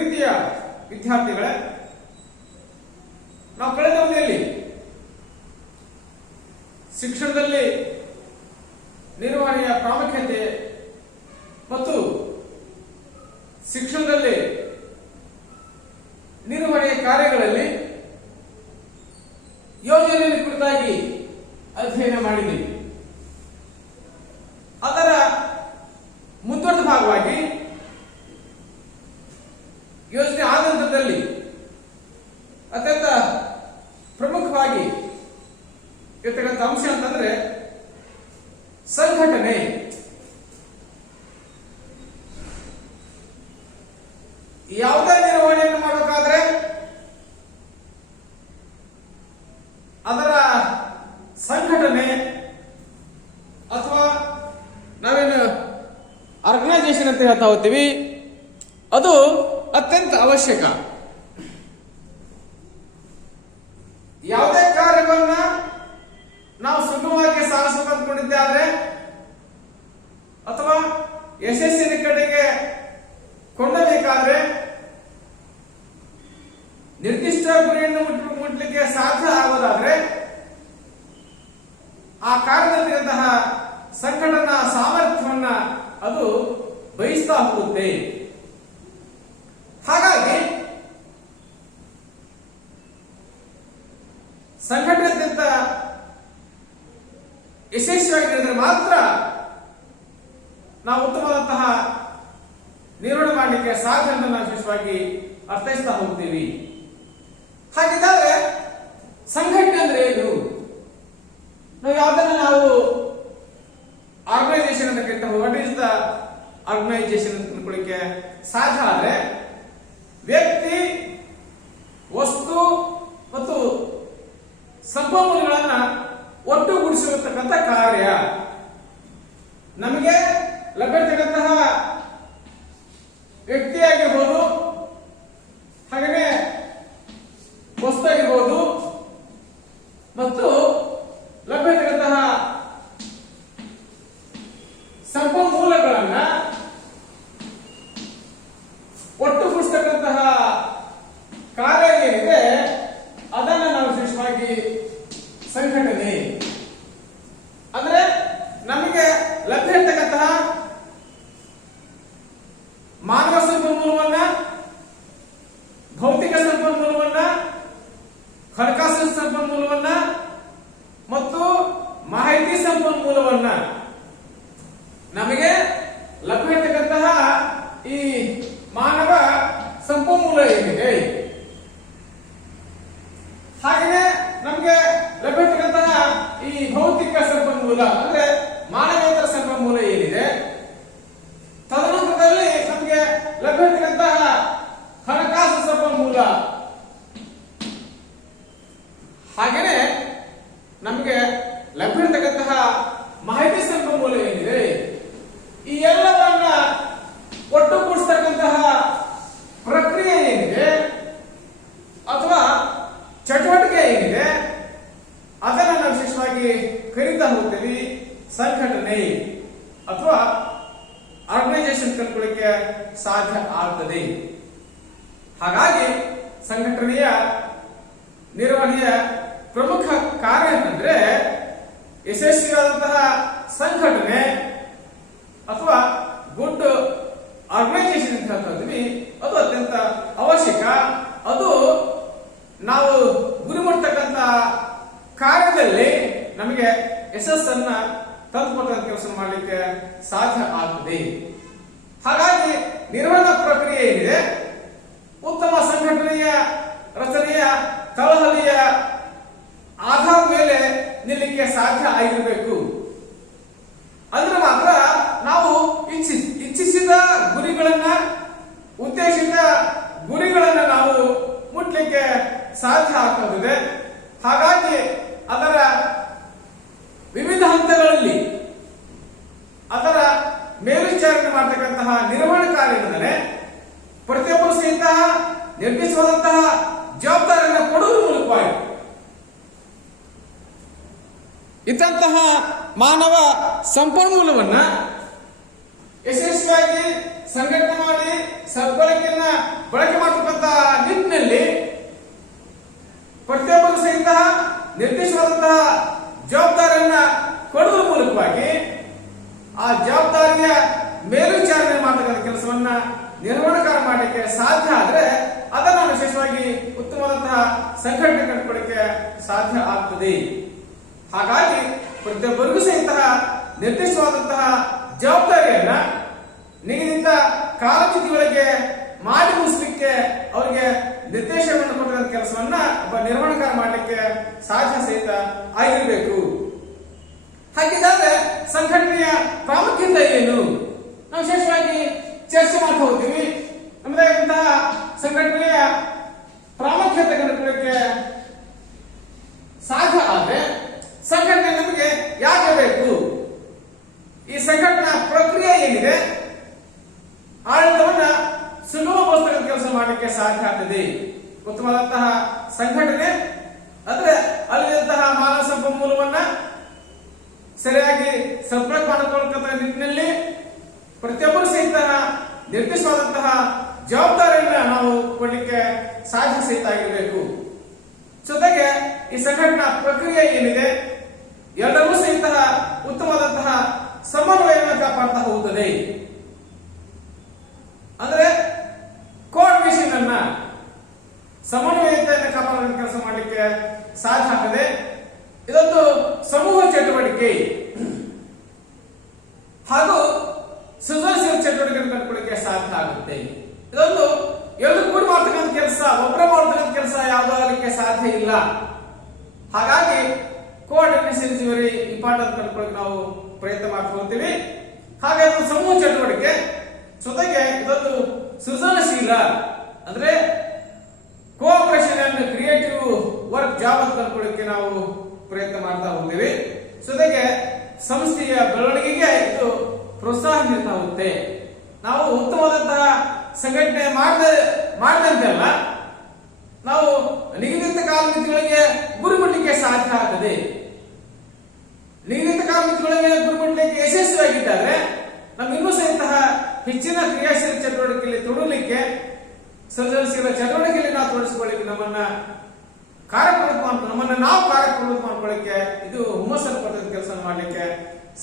ಪ್ರೀತಿಯ ವಿದ್ಯಾರ್ಥಿಗಳೇ, ನಾವು ಕಳೆದ ಅವಧಿಯಲ್ಲಿ ಶಿಕ್ಷಣದಲ್ಲಿ ನಿರ್ವಹಣೆಯ ಪ್ರಾಮುಖ್ಯತೆ ಮತ್ತು ಶಿಕ್ಷಣದಲ್ಲಿ ನಿರ್ವಹಣೆಯ ಕಾರ್ಯಗಳಲ್ಲಿ ಯೋಜನೆಯ ಕುರಿತಾಗಿ ಅಧ್ಯಯನ ಮಾಡಿದ್ದೀವಿ. ಅದರ ಮುಂದುವರೆದ ಭಾಗವಾಗಿ ಯೋಜನೆ ಆದ ನಂತರದಲ್ಲಿ ಅತ್ಯಂತ ಪ್ರಮುಖವಾಗಿ ಇರ್ತಕ್ಕಂಥ ಅಂಶ ಅಂತಂದ್ರೆ ಸಂಘಟನೆ. ಯಾವುದೇ ನಿರ್ವಹಣೆಯನ್ನು ಮಾಡಬೇಕಾದ್ರೆ ಅದರ ಸಂಘಟನೆ ಅಥವಾ ನಾವೇನು ಆರ್ಗನೈಸೇಷನ್ ಅಂತ ಹೇಳ್ತಾ ಹೋಗ್ತೀವಿ, ಅದು ಅತ್ಯಂತ ಅವಶ್ಯಕ. ಯಾವುದೇ ಕಾರ್ಯವನ್ನ ನಾವು ಸುಗಮವಾಗಿ ಸಾಗಿಸಬೇಕು ಅಂದ್ಕೊಂಡಿದ್ದೆ ಆದ್ರೆ ಅಥವಾ ಯಶಸ್ಸಿನ ಕಡೆಗೆ ಕೊಂಡೊಯ್ಯಬೇಕಾದ್ರೆ ನಿರ್ದಿಷ್ಟ ಗುರಿಯನ್ನು ಮುಟ್ಟಲಿಕ್ಕೆ ಸಾಧ್ಯ ಆಗೋದಾದ್ರೆ ಆ ಕಾರ್ಯದಲ್ಲಿರುವಂತಹ ಸಂಘಟನಾ ಸಾಮರ್ಥ್ಯವನ್ನ ಅದು ಬಯಸ್ತಾ ಹೋಗುತ್ತೆ. ಹಾಗಾಗಿ ಸಂಘಟನೆಯಿಂದ ಯಶಸ್ವಿಯಾಗಿದ್ದರೆ ಮಾತ್ರ ನಾವು ಉತ್ತಮವಾದಂತಹ ನಿರ್ವಹಣೆ ಮಾಡಲಿಕ್ಕೆ ಸಾಧ್ಯ ಅಂತ ನಾವು ವಿಶೇಷವಾಗಿ ಅರ್ಥೈಸ್ತಾ ಹೋಗ್ತೀವಿ. ಹಾಗಿದ್ದರೆ ಸಂಘಟನೆ ಅಂದ್ರೆ ಏನು? ನಾವು ಯಾವ್ದನ್ನ ನಾವು ಆರ್ಗನೈಸೇಷನ್ ಅಂತ ಕರಿತಾ ವಾಟ್ ಈಸ್ ದ ಆರ್ಗನೈಸೇಷನ್ ಅಂತ ತಿಳ್ಕೊಳ್ಳಿಕ್ಕೆ ಸಾಧ್ಯ ಆದ್ರೆ ವ್ಯಕ್ತಿ, ವಸ್ತು ಮತ್ತು ಸಂಪನ್ಮೂಲಗಳನ್ನ ಒಟ್ಟುಗೂಡಿಸಿರತಕ್ಕಂಥ ಕಾರ್ಯ. ನಮಗೆ ಲಭ್ಯವಿರತಕ್ಕಂತಹ ವ್ಯಕ್ತಿ ಆಗಿರ್ಬೋದು, ಹಾಗೆಯೇ ವಸ್ತು ಆಗಿರ್ಬೋದು ಮತ್ತು ಲಭ್ಯವಿರತಕ್ಕಂತಹ ಸಂಪನ್ಮೂಲಗಳನ್ನ ಒಟ್ಟುಗೂಡಿಸತಕ್ಕಂತಹ ಕಾರ್ಯ ಏನಿದೆ ಅದನ್ನ ನಾವು ವಿಶೇಷವಾಗಿ ಸಂಘಟನೆ ಅಂದ್ರೆ ನಮಗೆ ಲಭ್ಯ ಇರತಕ್ಕಂತಹ ಮಾನವ ಸಂಪನ್ಮೂಲವನ್ನ, ಭೌತಿಕ ಸಂಪನ್ಮೂಲವನ್ನ, ಹಣಕಾಸಿನ ಸಂಪನ್ಮೂಲವನ್ನ ಮತ್ತು ಮಾಹಿತಿ ಸಂಪನ್ಮೂಲವನ್ನ ನಮಗೆ ಲಭ್ಯ ಇರತಕ್ಕಂತಹ ಈ ಮಾನವ ಸಂಪನ್ಮೂಲ ಏನಿದೆ, ಹಾಗೆಯೇ ನಮಗೆ ಲಭ್ಯ ಇರತಕ್ಕಂತಹ ಈ ಭೌತಿಕ ಸಂಪನ್ಮೂಲ ಅಂದ್ರೆ ಮಾನವೇತರ ಸಂಪನ್ಮೂಲ ಏನಿದೆ, ತದನಂತರದಲ್ಲಿ ನಮಗೆ ಲಭ್ಯ ಇರತಕ್ಕಂತಹ ಹಣಕಾಸು ಸಂಪನ್ಮೂಲ, ಹಾಗೆಯೇ ನಮಗೆ ಲಭ್ಯ ಇರತಕ್ಕಂತಹ ಮಾಹಿತಿ ಸಂಪನ್ಮೂಲ ಏನಿದೆ, ಈ ಎಲ್ಲವನ್ನ ಒಟ್ಟುಗೂಡಿಸತಕ್ಕಂತಹ ಪ್ರಕ್ರಿಯೆ ಏನಿದೆ ಅಥವಾ ಚಟುವಟಿಕೆ ಏನಿದೆ ಅದನ್ನ ನಾವು ವಿಶೇಷವಾಗಿ ಕರೀತಾ ಹೋಗ್ತೀವಿ ಸಂಘಟನೆ ಅಥವಾ ಆರ್ಗನೈಸೇಷನ್ ಕಲ್ಕೊಳ್ಳಿಕ್ಕೆ ಸಾಧ್ಯ ಆಗ್ತದೆ. ಹಾಗಾಗಿ ಸಂಘಟನೆಯ ನಿರ್ವಹಣೆಯ ಪ್ರಮುಖ ಕಾರ್ಯ ಅಂತಂದ್ರೆ ಯಶಸ್ವಿಯಾದಂತಹ ಸಂಘಟನೆ ಅಥವಾ ಗುಡ್ ಆರ್ಗನೈಸೇಷನ್ ಅಂತ ಹೇಳ್ತಾ ಇದ್ದೀವಿ, ಅದು ಅತ್ಯಂತ ಅವಶ್ಯಕ. ಅದು ನಾವು ಗುರಿ ಮುಟ್ಟತಕ್ಕಂತ ಕಾರ್ಯದಲ್ಲಿ ನಮಗೆ ಯಶಸ್ಸನ್ನ ತಂದುಕೊಟ್ಟಂತ ಕೆಲಸ ಮಾಡಲಿಕ್ಕೆ ಸಾಧ್ಯ ಆಗ್ತದೆ. ಹಾಗಾಗಿ ನಿರ್ವಹಣಾ ಪ್ರಕ್ರಿಯೆ ಏನಿದೆ ಉತ್ತಮ ಸಂಘಟನೆಯ ರಚನೆಯ ತಳಹದಿಯ ಆಧಾರದ ಮೇಲೆ ನಿಲ್ಲಕ್ಕೆ ಸಾಧ್ಯ ಆಗಿರಬೇಕು. ಅಂದ್ರೆ ಮಾತ್ರ ನಾವು ಇಚ್ಛಿಸಿದ ಗುರಿಗಳನ್ನ, ಉದ್ದೇಶಿತ ಗುರಿಗಳನ್ನ ನಾವು ಮುಟ್ಲಿಕ್ಕೆ ಸಾಧ್ಯ ಆಗ್ತದೆ. ಹಾಗಾಗಿ ಅದರ ವಿವಿಧ ಹಂತಗಳಲ್ಲಿ ಅದರ ಮೇಲ್ವಿಚಾರಣೆ ಮಾಡತಕ್ಕಂತಹ ನಿರ್ವಹಣಾ ಕಾರ್ಯಗಳನ್ನೇ ಪ್ರತಿಯೊಬ್ಬರು ಸಹಿತ ನಿರ್ಮಿಸುವಂತಹ ಜವಾಬ್ದಾರಿಯನ್ನು ಕೊಡುವ ಮೂಲಕವಾಗಿ ಇದ್ದಂತಹ ಮಾನವ ಸಂಪನ್ಮೂಲವನ್ನ ಯಶಸ್ವಿಯಾಗಿ ಸಂಘಟನೆ ಮಾಡಿ ಸದ್ಬಳಕೆಯನ್ನ ಬಳಕೆ ಮಾಡತಕ್ಕಂತ ನಿಟ್ಟಿನಲ್ಲಿ ಪ್ರತಿಯೊಬ್ಬರು ಸಹಿತ ನಿರ್ದಿಷ್ಟವಾದಂತಹ ಜವಾಬ್ದಾರಿಯನ್ನ ಕೊಡುವ ಮೂಲಕವಾಗಿ ಆ ಜವಾಬ್ದಾರಿಯ ಮೇಲ್ವಿಚಾರಣೆ ಮಾಡತಕ್ಕಂಥ ಕೆಲಸವನ್ನ ನಿರ್ವಹಣಕಾರ ಮಾಡಲಿಕ್ಕೆ ಸಾಧ್ಯ ಆದ್ರೆ ಅದನ್ನು ವಿಶೇಷವಾಗಿ ಉತ್ತಮವಾದಂತಹ ಸಂಘಟನೆ ಕಂಡುಕೊಳ್ಳಿಕ್ಕೆ ಸಾಧ್ಯ ಆಗ್ತದೆ. ಹಾಗಾಗಿ ಪ್ರತಿಯೊಬ್ಬರಿಗೂ ಸಹಿತ ನಿರ್ದಿಷ್ಟವಾದಂತಹ ಜವಾಬ್ದಾರಿಯನ್ನ ನಿಗದಿತ ಕಾಲಮಿತಿಯೊಳಗೆ ಮಾಡಿ ಮುಗಿಸಲಿಕ್ಕೆ ಅವರಿಗೆ ನಿರ್ದೇಶನವನ್ನು ಕೊಟ್ಟಿರುವ ಕೆಲಸವನ್ನ ಒಬ್ಬ ನಿರ್ವಹಣಕಾರ ಮಾಡಲಿಕ್ಕೆ ಸಾಧ್ಯ ಸಹಿತ ಆಗಿರಬೇಕು. ಹಾಗಿದ್ದರೆ ಸಂಘಟನೆಯ ಪ್ರಾಮುಖ್ಯತೆ ಏನು ನಾವು ವಿಶೇಷವಾಗಿ ಚರ್ಚೆ ಮಾಡ್ತಾ ಹೋಗ್ತೀವಿ. ನಮ್ಮದೇ ಇಂತಹ ಸಂಘಟನೆಯ ಪ್ರಾಮುಖ್ಯತೆ ಕಂಡುಕೊಳ್ಳಿಕ್ಕೆ ಸಾಧ್ಯ ಆದ್ರೆ ಸಂಘಟನೆ ನಮಗೆ ಯಾಕೆ ಬೇಕು, ಈ ಸಂಘಟನಾ ಪ್ರಕ್ರಿಯೆ ಏನಿದೆ ಆಡಳಿತವನ್ನ ಸುಲಭಗೊಳಿಸತಕ್ಕಂಥ ಕೆಲಸ ಮಾಡಲಿಕ್ಕೆ ಸಾಧ್ಯ ಆಗ್ತದೆ. ಉತ್ತಮವಾದಂತಹ ಸಂಘಟನೆ ಅಂದ್ರೆ ಅಲ್ಲಿರುವಂತಹ ಮಾನವ ಸಂಪನ್ಮೂಲವನ್ನ ಸರಿಯಾಗಿ ಸಂಪರ್ಕ ಮಾಡಿಕೊಳ್ಳತಕ್ಕಂಥ ನಿಟ್ಟಿನಲ್ಲಿ ಪ್ರತಿಯೊಬ್ಬರು ಸಹಿತ ನಿರ್ದಿಷ್ಟವಾದಂತಹ ಜವಾಬ್ದಾರಿಯನ್ನ ನಾವು ಕೊಡಲಿಕ್ಕೆ ಸಾಧ್ಯ ಸಹಿತ ಆಗಿರಬೇಕು. ಜೊತೆಗೆ ಈ ಸಂಘಟನಾ ಪ್ರಕ್ರಿಯೆ ಏನಿದೆ ಎಲ್ಲರೂ ಸಹಿತ ಉತ್ತಮವಾದಂತಹ ಸಮನ್ವಯವನ್ನು ಕಾಪಾಡ್ತಾ ಹೋಗುತ್ತದೆ. ಅಂದ್ರೆ ಕೋಆರ್ಡಿನೇಷನ್ ಅನ್ನ ಸಮನ್ವಯತೆಯನ್ನು ಕಾಪಾಡುವ ಕೆಲಸ ಮಾಡಲಿಕ್ಕೆ ಸಾಧ್ಯ ಆಗ್ತದೆ. ಇದೊಂದು ಸಮೂಹ ಚಟುವಟಿಕೆ ಹಾಗೂ ಸೃಜನಶೀಲ ಚಟುವಟಿಕೆಯನ್ನು ಕಂಡುಕೊಳ್ಳಿಕ್ಕೆ ಸಾಧ್ಯ ಆಗುತ್ತೆ. ಇದೊಂದು ಎಲ್ಲರೂ ಕೂಡಿ ಮಾಡ್ತಕ್ಕಂಥ ಕೆಲಸ, ಒಬ್ಬರೇ ಮಾಡ್ತಕ್ಕಂಥ ಕೆಲಸ ಯಾವುದೂ ಆಗಲಿಕ್ಕೆ ಸಾಧ್ಯ ಇಲ್ಲ. ಹಾಗಾಗಿ ಕೋಆರ್ಡಿನೇಷನ್ ಇಸ್ ವೆರಿ ಇಂಪಾರ್ಟೆಂಟ್ ಕಂಡುಕೊಳ್ಳಿಕ್ಕೆ ನಾವು ಪ್ರಯತ್ನ ಮಾಡ್ತಾ ಹೋಗ್ತೀವಿ. ಹಾಗಾಗಿ ಸಮೂಹ ಚಟುವಟಿಕೆ ಜೊತೆಗೆ ಇದೊಂದು ಸೃಜನಶೀಲ ಅಂದ್ರೆ cooperation and creative work job ಅಂತ ಕಂಡುಕೊಳ್ಳಿಕ್ಕೆ ನಾವು ಪ್ರಯತ್ನ ಮಾಡ್ತಾ ಹೋಗ್ತೀವಿ. ಜೊತೆಗೆ ಸಂಸ್ಥೆಯ ಬೆಳವಣಿಗೆಗೆ ಇದು ಪ್ರೋತ್ಸಾಹ ನೀಡ್ತಾ ಹೋಗುತ್ತೆ. ನಾವು ಉತ್ತಮವಾದಂತಹ ಸಂಘಟನೆ ಮಾಡದಂತೆಲ್ಲ ನಾವು ನಿಗದಿತ ಕಾಲಮಿತಿಗಳಿಗೆ ಗುರಿ ಮುಟ್ಟಲಿಕ್ಕೆ ಸಾಧ್ಯ ಆಗ್ತದೆ. ನಿಗದಿತ ಕಾಲಮಿತಿಗಳಿಗೆ ಗುರಿ ಮುಟ್ಟಲಿಕ್ಕೆ ಯಶಸ್ವಿಯಾಗಿದ್ದಾರೆ ನಮ್ಗೆ ಇನ್ನೂ ಸಹಿತ ಹೆಚ್ಚಿನ ಕ್ರಿಯಾಶೀಲ ಚಟುವಟಿಕೆಯಲ್ಲಿ ತೊಡಗಲಿಕ್ಕೆ, ಸೃಜನಶೀಲ ಚಟುವಟಿಕೆಯಲ್ಲಿ ನಾವು ತೊಡಗಿಸಿಕೊಳ್ಳಿಕ್ಕೆ ನಮ್ಮನ್ನ ನಾವು ಕಾರ್ಯಪ್ರವೃತ್ತ ಮಾಡ್ಕೊಳ್ಳಿಕ್ಕೆ ಇದು ಹುಮ್ಮಸ್ಸನ್ನು ಕೊಡ್ತಕ್ಕಂಥ ಕೆಲಸ ಮಾಡಲಿಕ್ಕೆ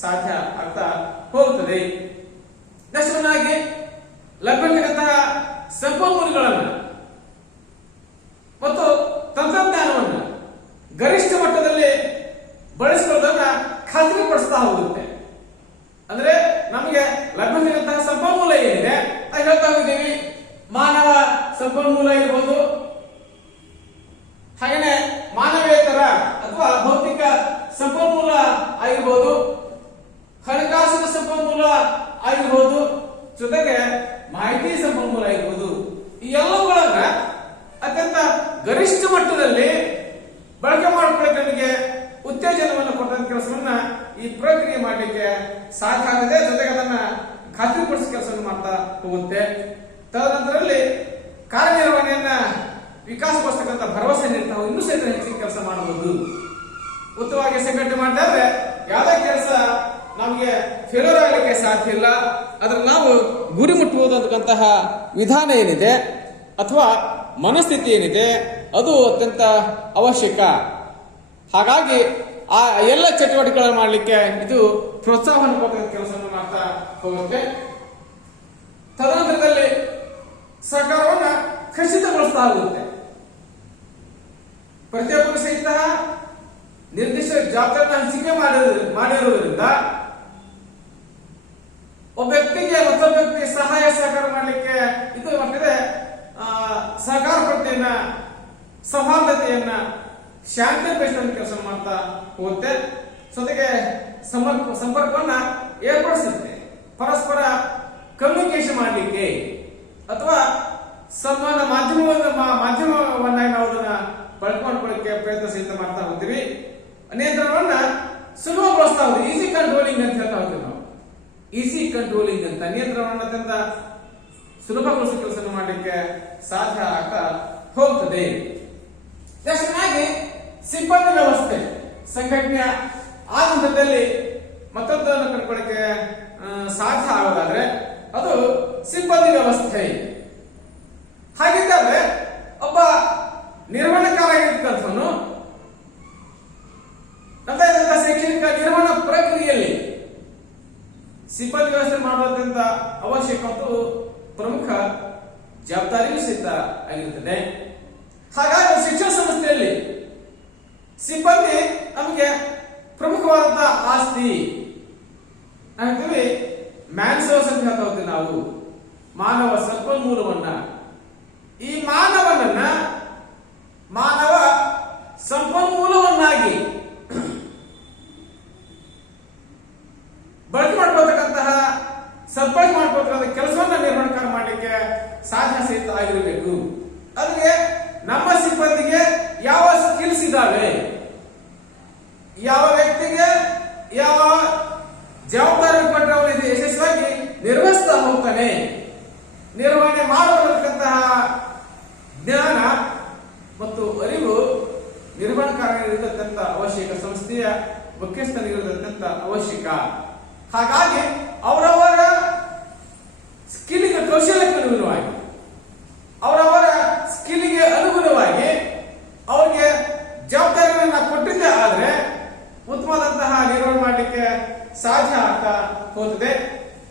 ಸಾಧ್ಯ ಆಗ್ತಾ ಹೋಗುತ್ತದೆ. ನೆಕ್ಸ್ಟ್ ಲಭ್ಯವಿರತಕ್ಕಂತಹ ಸಂಪನ್ಮೂಲಗಳನ್ನು ಮತ್ತು ತಂತ್ರಜ್ಞಾನವನ್ನು ಗರಿಷ್ಠ ಮಟ್ಟದಲ್ಲಿ ಬಳಸಿಕೊಳ್ಳೋದನ್ನ ಖಾತ್ರಿಪಡಿಸ್ತಾ ಹೋಗುತ್ತೆ. ಅಂದ್ರೆ ನಮಗೆ ಲಭ್ಯವಿರುವಂತಹ ಸಂಪನ್ಮೂಲ ಏನಿದೆ ಅದು ಹೇಳ್ತಾ ಹೋಗಿದ್ದೀವಿ. ಮಾನವ ಸಂಪನ್ಮೂಲ ಇರಬಹುದು, ಹಾಗೇನೆ ಮಾನವೇತರ ಅಥವಾ ಭೌತಿಕ ಸಂಪನ್ಮೂಲ ಆಗಿರ್ಬೋದು, ಹಣಕಾಸಿನ ಸಂಪನ್ಮೂಲ ಆಗಿರ್ಬೋದು, ಜೊತೆಗೆ ಮಾಹಿತಿ ಸಂಪನ್ಮೂಲ ಆಗಿರ್ಬೋದು. ಈ ಎಲ್ಲವುಗಳನ್ನ ಅತ್ಯಂತ ಗರಿಷ್ಠ ಮಟ್ಟದಲ್ಲಿ ಬಳಕೆ ಮಾಡಿಕೊಳ್ಳಕ್ಕೆ ನಮಗೆ ಉತ್ತೇಜನವನ್ನು ಕೊಟ್ಟಂತ ಕೆಲಸವನ್ನ ಈ ಪ್ರಕ್ರಿಯೆ ಮಾಡಲಿಕ್ಕೆ ಸಾಧ್ಯ ಆಗಿದೆ. ಜೊತೆಗೆ ಅದನ್ನ ಖಾತ್ರಿಪಡಿಸುವ ಕೆಲಸವನ್ನು ಮಾಡ್ತಾ ಹೋಗುತ್ತೆ. ತದನಂತರದಲ್ಲಿ ಕಾರ್ಯನಿರ್ವಹಣೆಯನ್ನ ವಿಕಾಸಗೊಳಿಸತಕ್ಕಂಥ ಭರವಸೆ ನೀಡ್ತಾ ಇನ್ನೂ ಸಹಿತ ಹೆಚ್ಚಿನ ಕೆಲಸ ಮಾಡಬಹುದು. ಉತ್ತಮವಾಗಿ ಸಂಘಟನೆ ಮಾಡಿದ್ರೆ ಯಾವುದೇ ಕೆಲಸ ನಮಗೆ ಫೇಲ್ಯೂರ್ ಆಗಲಿಕ್ಕೆ ಸಾಧ್ಯ ಇಲ್ಲ. ಅದ್ರ ನಾವು ಗುರಿ ಮುಟ್ಟಬಹುದು ಅಂತಕ್ಕಂತಹ ವಿಧಾನ ಏನಿದೆ ಅಥವಾ ಮನಸ್ಥಿತಿ ಏನಿದೆ ಅದು ಅತ್ಯಂತ ಅವಶ್ಯಕ. ಹಾಗಾಗಿ ಆ ಎಲ್ಲ ಚಟುವಟಿಕೆಗಳನ್ನು ಮಾಡಲಿಕ್ಕೆ ಇದು ಪ್ರೋತ್ಸಾಹವನ್ನು ಕೊಡುವ ಕೆಲಸವನ್ನು ಮಾಡ್ತಾ ಹೋಗುತ್ತೆ. ತದನಂತರದಲ್ಲಿ ಸರ್ಕಾರವನ್ನ ಖಚಿತಗೊಳಿಸ್ತಾ ಹೋಗುತ್ತೆ. ಪ್ರತಿಯೊಬ್ಬರು ಸಹಿತ ನಿರ್ದಿಷ್ಟ ಜವಾಬ್ದಾರಿನ ಹಂಚಿಕೆ ಮಾಡಿರುವುದರಿಂದ ಒಬ್ಬ ವ್ಯಕ್ತಿಗೆ ಮತ್ತೊಬ್ಬ ವ್ಯಕ್ತಿ ಸಹಾಯ ಸಹಕಾರ ಮಾಡಲಿಕ್ಕೆ ಇದು ಮಟ್ಟಿದೆ ಸಹಕಾರ ಪ್ರಜ್ಞೆಯನ್ನ, ಸೌಹಾರ್ದತೆಯನ್ನ, ಶಾಂತಿ ಬೆಳೆಸುವ ಕೆಲಸ ಮಾಡ್ತಾ ಹೋಗುತ್ತೆ. ಜೊತೆಗೆ ಸಂಪರ್ಕವನ್ನ ಏರ್ಪಡಿಸುತ್ತೆ. ಪರಸ್ಪರ ಕಮ್ಯುನಿಕೇಶನ್ ಮಾಡಲಿಕ್ಕೆ ಅಥವಾ ಸಂವಹನ ಮಾಧ್ಯಮವನ್ನಾಗಿ ನಾವು ಅದನ್ನ ಬಳಕೆ ಪ್ರಯತ್ನ ಸಹಿತ ಮಾಡ್ತಾ ಹೋಗ್ತೀವಿ. ನಿಯಂತ್ರಣವನ್ನ ಸುಲಭಗೊಳಿಸ್ತಾ ಹೋಗ್ತೀವಿ. ಈಸಿ ಕಂಟ್ರೋಲಿಂಗ್ ಅಂತ ಹೇಳ್ತಾ ಹೋಗ್ತೀವಿ ನಾವು. ಈಸಿ ಕಂಟ್ರೋಲಿಂಗ್ ಅಂತ ನಿಯಂತ್ರಣವನ್ನು ಅತ್ಯಂತ ಸುಲಭಗೊಳಿಸುವ ಕೆಲಸ ಮಾಡಲಿಕ್ಕೆ ಸಾಧ್ಯ ಆಗ್ತಾ ಹೋಗ್ತದೆ. ಚೆನ್ನಾಗಿ ಸಿಬ್ಬಂದಿ ವ್ಯವಸ್ಥೆ ಸಂಘಟನೆಯ ಆ ಹಂತದಲ್ಲಿ ಮತ್ತೊಂದನ್ನು ಕಂಡುಕೊಳ್ಳಿಕ್ಕೆ ಸಾಧ್ಯ ಆಗೋದಾದ್ರೆ ಅದು ಸಿಬ್ಬಂದಿ ವ್ಯವಸ್ಥೆ. ಹಾಗಿದ್ದರೆ ಒಬ್ಬ ನಿರ್ವಹಣಕಾರರಾಗಿರ್ತಕ್ಕಂಥವನು ಶೈಕ್ಷಣಿಕ ನಿರ್ವಹಣಾ ಪ್ರಕ್ರಿಯೆಯಲ್ಲಿ ಸಿಬ್ಬಂದಿ ವ್ಯವಸ್ಥೆ ಮಾಡುವಂತ ಅವಶ್ಯಕ ಮತ್ತು ಪ್ರಮುಖ ಜವಾಬ್ದಾರಿಯೂ ಸಹಿತ ಆಗಿರುತ್ತದೆ. ಹಾಗಾಗಿ ಶಿಕ್ಷಣ ಸಂಸ್ಥೆಯಲ್ಲಿ ಸಿಬ್ಬಂದಿ ನಮಗೆ ಪ್ರಮುಖವಾದಂತಹ ಆಸ್ತಿ. ನಾವಿದ್ದೀವಿ ಮ್ಯಾನ್ ಸೋರ್ಸ್ ಅಂತ ಹೇಳ್ತಾ ಹೋಗ್ತೀವಿ ನಾವು, ಮಾನವ ಸಂಪನ್ಮೂಲವನ್ನ. ಈ ಮಾನವ ಸಂಪನ್ಮೂಲವನ್ನಾಗಿ ಬಳಕೆ ಮಾಡ್ಕೊಳ್ತಕ್ಕಂತಹ ಸದ್ಬಳಕೆ ಮಾಡ್ಕೊಳ್ತಕ್ಕಂಥ ಕೆಲಸವನ್ನ ನಿರ್ವಹಣೆ ಮಾಡಲಿಕ್ಕೆ ಸಾಧ್ಯ ಸಹಿತ ಆಗಿರಬೇಕು. ಅದಕ್ಕೆ ನಮ್ಮ ಸಿಬ್ಬಂದಿಗೆ ಯಾವ ಸ್ಕಿಲ್ಸ್ ಇದಾವೆ, ಯಾವ ವ್ಯಕ್ತಿಗೆ ಯಾವ ಜವಾಬ್ದಾರಿ ಕೊಟ್ಟರೆ ಅವನಿಗೆ ಯಶಸ್ವಿಯಾಗಿ ನಿರ್ವಹಿಸ್ತಾ ಹೋಗ್ತಾನೆ, ನಿರ್ವಹಣೆ ಮಾಡಬಲ್ಲಂತಹ ಜ್ಞಾನ ಮತ್ತು ಅರಿವು ನಿರ್ವಹಣಕಾರನಿಗಿರತಕ್ಕಂಥ ಅವಶ್ಯಕ, ಸಂಸ್ಥೆಯ ಮುಖ್ಯಸ್ಥನಿಗಿರತಕ್ಕಂಥ ಅವಶ್ಯಕ. ಹಾಗಾಗಿ ಅವರವರ ಸ್ಕಿಲ್ಗೆ, ಕೌಶಲ್ಯಕ್ಕೆ ಅನುಗುಣವಾಗಿ, ಅವರವರ ಸ್ಕಿಲ್ಗೆ ಅನುಗುಣವಾಗಿ ಅವರಿಗೆ ಜವಾಬ್ದಾರಿಗಳನ್ನ ಕೊಟ್ಟಿದ್ದೇ ಆದ್ರೆ ಉತ್ತಮವಾದಂತಹ ನಿರ್ವಹಣೆ ಮಾಡಲಿಕ್ಕೆ ಸಾಧ್ಯ ಆಗ್ತಾ ಹೋಗ್ತದೆ.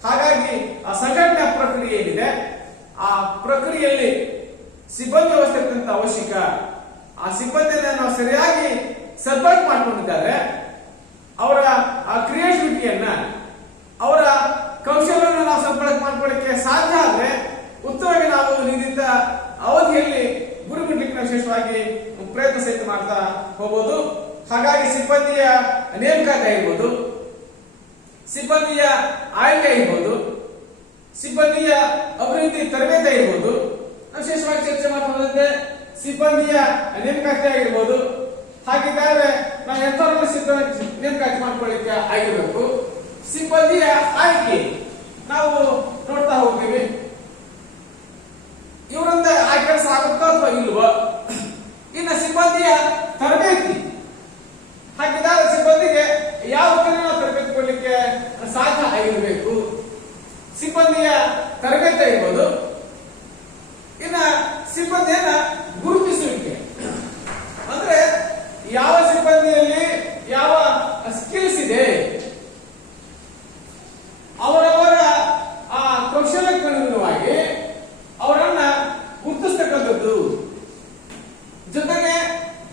ಹಾಗಾಗಿ ಆ ಸಂಘಟನಾ ಪ್ರಕ್ರಿಯೆ ಏನಿದೆ ಆ ಪ್ರಕ್ರಿಯೆಯಲ್ಲಿ ಸಿಬ್ಬಂದಿ ವ್ಯವಸ್ಥೆ ಅತ್ಯಂತ ಅವಶ್ಯಕ. ಆ ಸಿಬ್ಬಂದಿಯನ್ನು ನಾವು ಸರಿಯಾಗಿ ಸದ್ಬಳಕೆ ಮಾಡಿಕೊಂಡಿದ್ದಾರೆ, ಅವರ ಆ ಕ್ರಿಯೇಟಿವಿಟಿಯನ್ನ, ಅವರ ಕೌಶಲ್ಯವನ್ನು ನಾವು ಸದ್ಬಳಕೆ ಮಾಡ್ಕೊಳ್ಳಿಕ್ಕೆ ಸಾಧ್ಯ ಆದ್ರೆ ಉತ್ತಮವಾಗಿ ನಾವು ನಿಗದಿತ ಅವಧಿಯಲ್ಲಿ ಗುರಿ ಮುಟ್ಟಲಿಕ್ಕೆ ವಿಶೇಷವಾಗಿ ಪ್ರಯತ್ನ ಸಹಿತ ಮಾಡ್ತಾ ಹೋಗಬಹುದು. ಹಾಗಾಗಿ ಸಿಬ್ಬಂದಿಯ ನೇಮಕಾತಿ ಆಗಿರ್ಬೋದು, ಸಿಬ್ಬಂದಿಯ ಆಯ್ಕೆ ಆಗಿರ್ಬೋದು, ಸಿಬ್ಬಂದಿಯ ಅಭಿವೃದ್ಧಿ ತರಬೇತಿ ಆಗಿರ್ಬೋದು, ವಿಶೇಷವಾಗಿ ಚರ್ಚೆ ಮಾಡ್ಕೊಂಡಂತೆ ಸಿಬ್ಬಂದಿಯ ನೇಮಕಾತಿ ಆಗಿರ್ಬೋದು. ಹಾಗಿದ್ದರೆ ನಾವು ಎಂಥವ್ರನ್ನ ಸಿಬ್ಬಂದಿ ನೇಮಕಾತಿ ಮಾಡ್ಕೊಳ್ಳಿಕ್ಕೆ ಆಗಿರ್ಬೇಕು. ಸಿಬ್ಬಂದಿಯ ಆಯ್ಕೆ ನಾವು ನೋಡ್ತಾ ಹೋಗ್ತೀವಿ, ಇವರಿಂದ ಆ ಕೆಲಸ ಆಗುತ್ತೋ ಅಥವಾ ಇಲ್ವೋ. ಇನ್ನು ಸಿಬ್ಬಂದಿಯ ತರಬೇತಿ, ಹಾಗಿದ್ದಾಗ ಸಿಬ್ಬಂದಿಗೆ ಯಾವ ತರಬೇತಿ ಕೊಡ್ಲಿಕ್ಕೆ ಸಾಧ್ಯ ಆಗಿರಬೇಕು. ಸಿಬ್ಬಂದಿಯ ತರಬೇತಿ ಆಗಿರ್ಬೋದು. ಇನ್ನ ಸಿಬ್ಬಂದಿಯನ್ನ ಗುರುತಿಸುವಿಕೆ ಅಂದ್ರೆ ಯಾವ ಸಿಬ್ಬಂದಿಯಲ್ಲಿ ಯಾವ ಸ್ಕಿಲ್ಸ್ ಇದೆ, ಅವರವರ ಆ ಕೌಶಲ್ಯಕ್ಕೆ ಅನುಗುಣವಾಗಿ ಅವರನ್ನ ಗುರುತಿಸ್ತಕ್ಕಂಥದ್ದು. ಜೊತೆಗೆ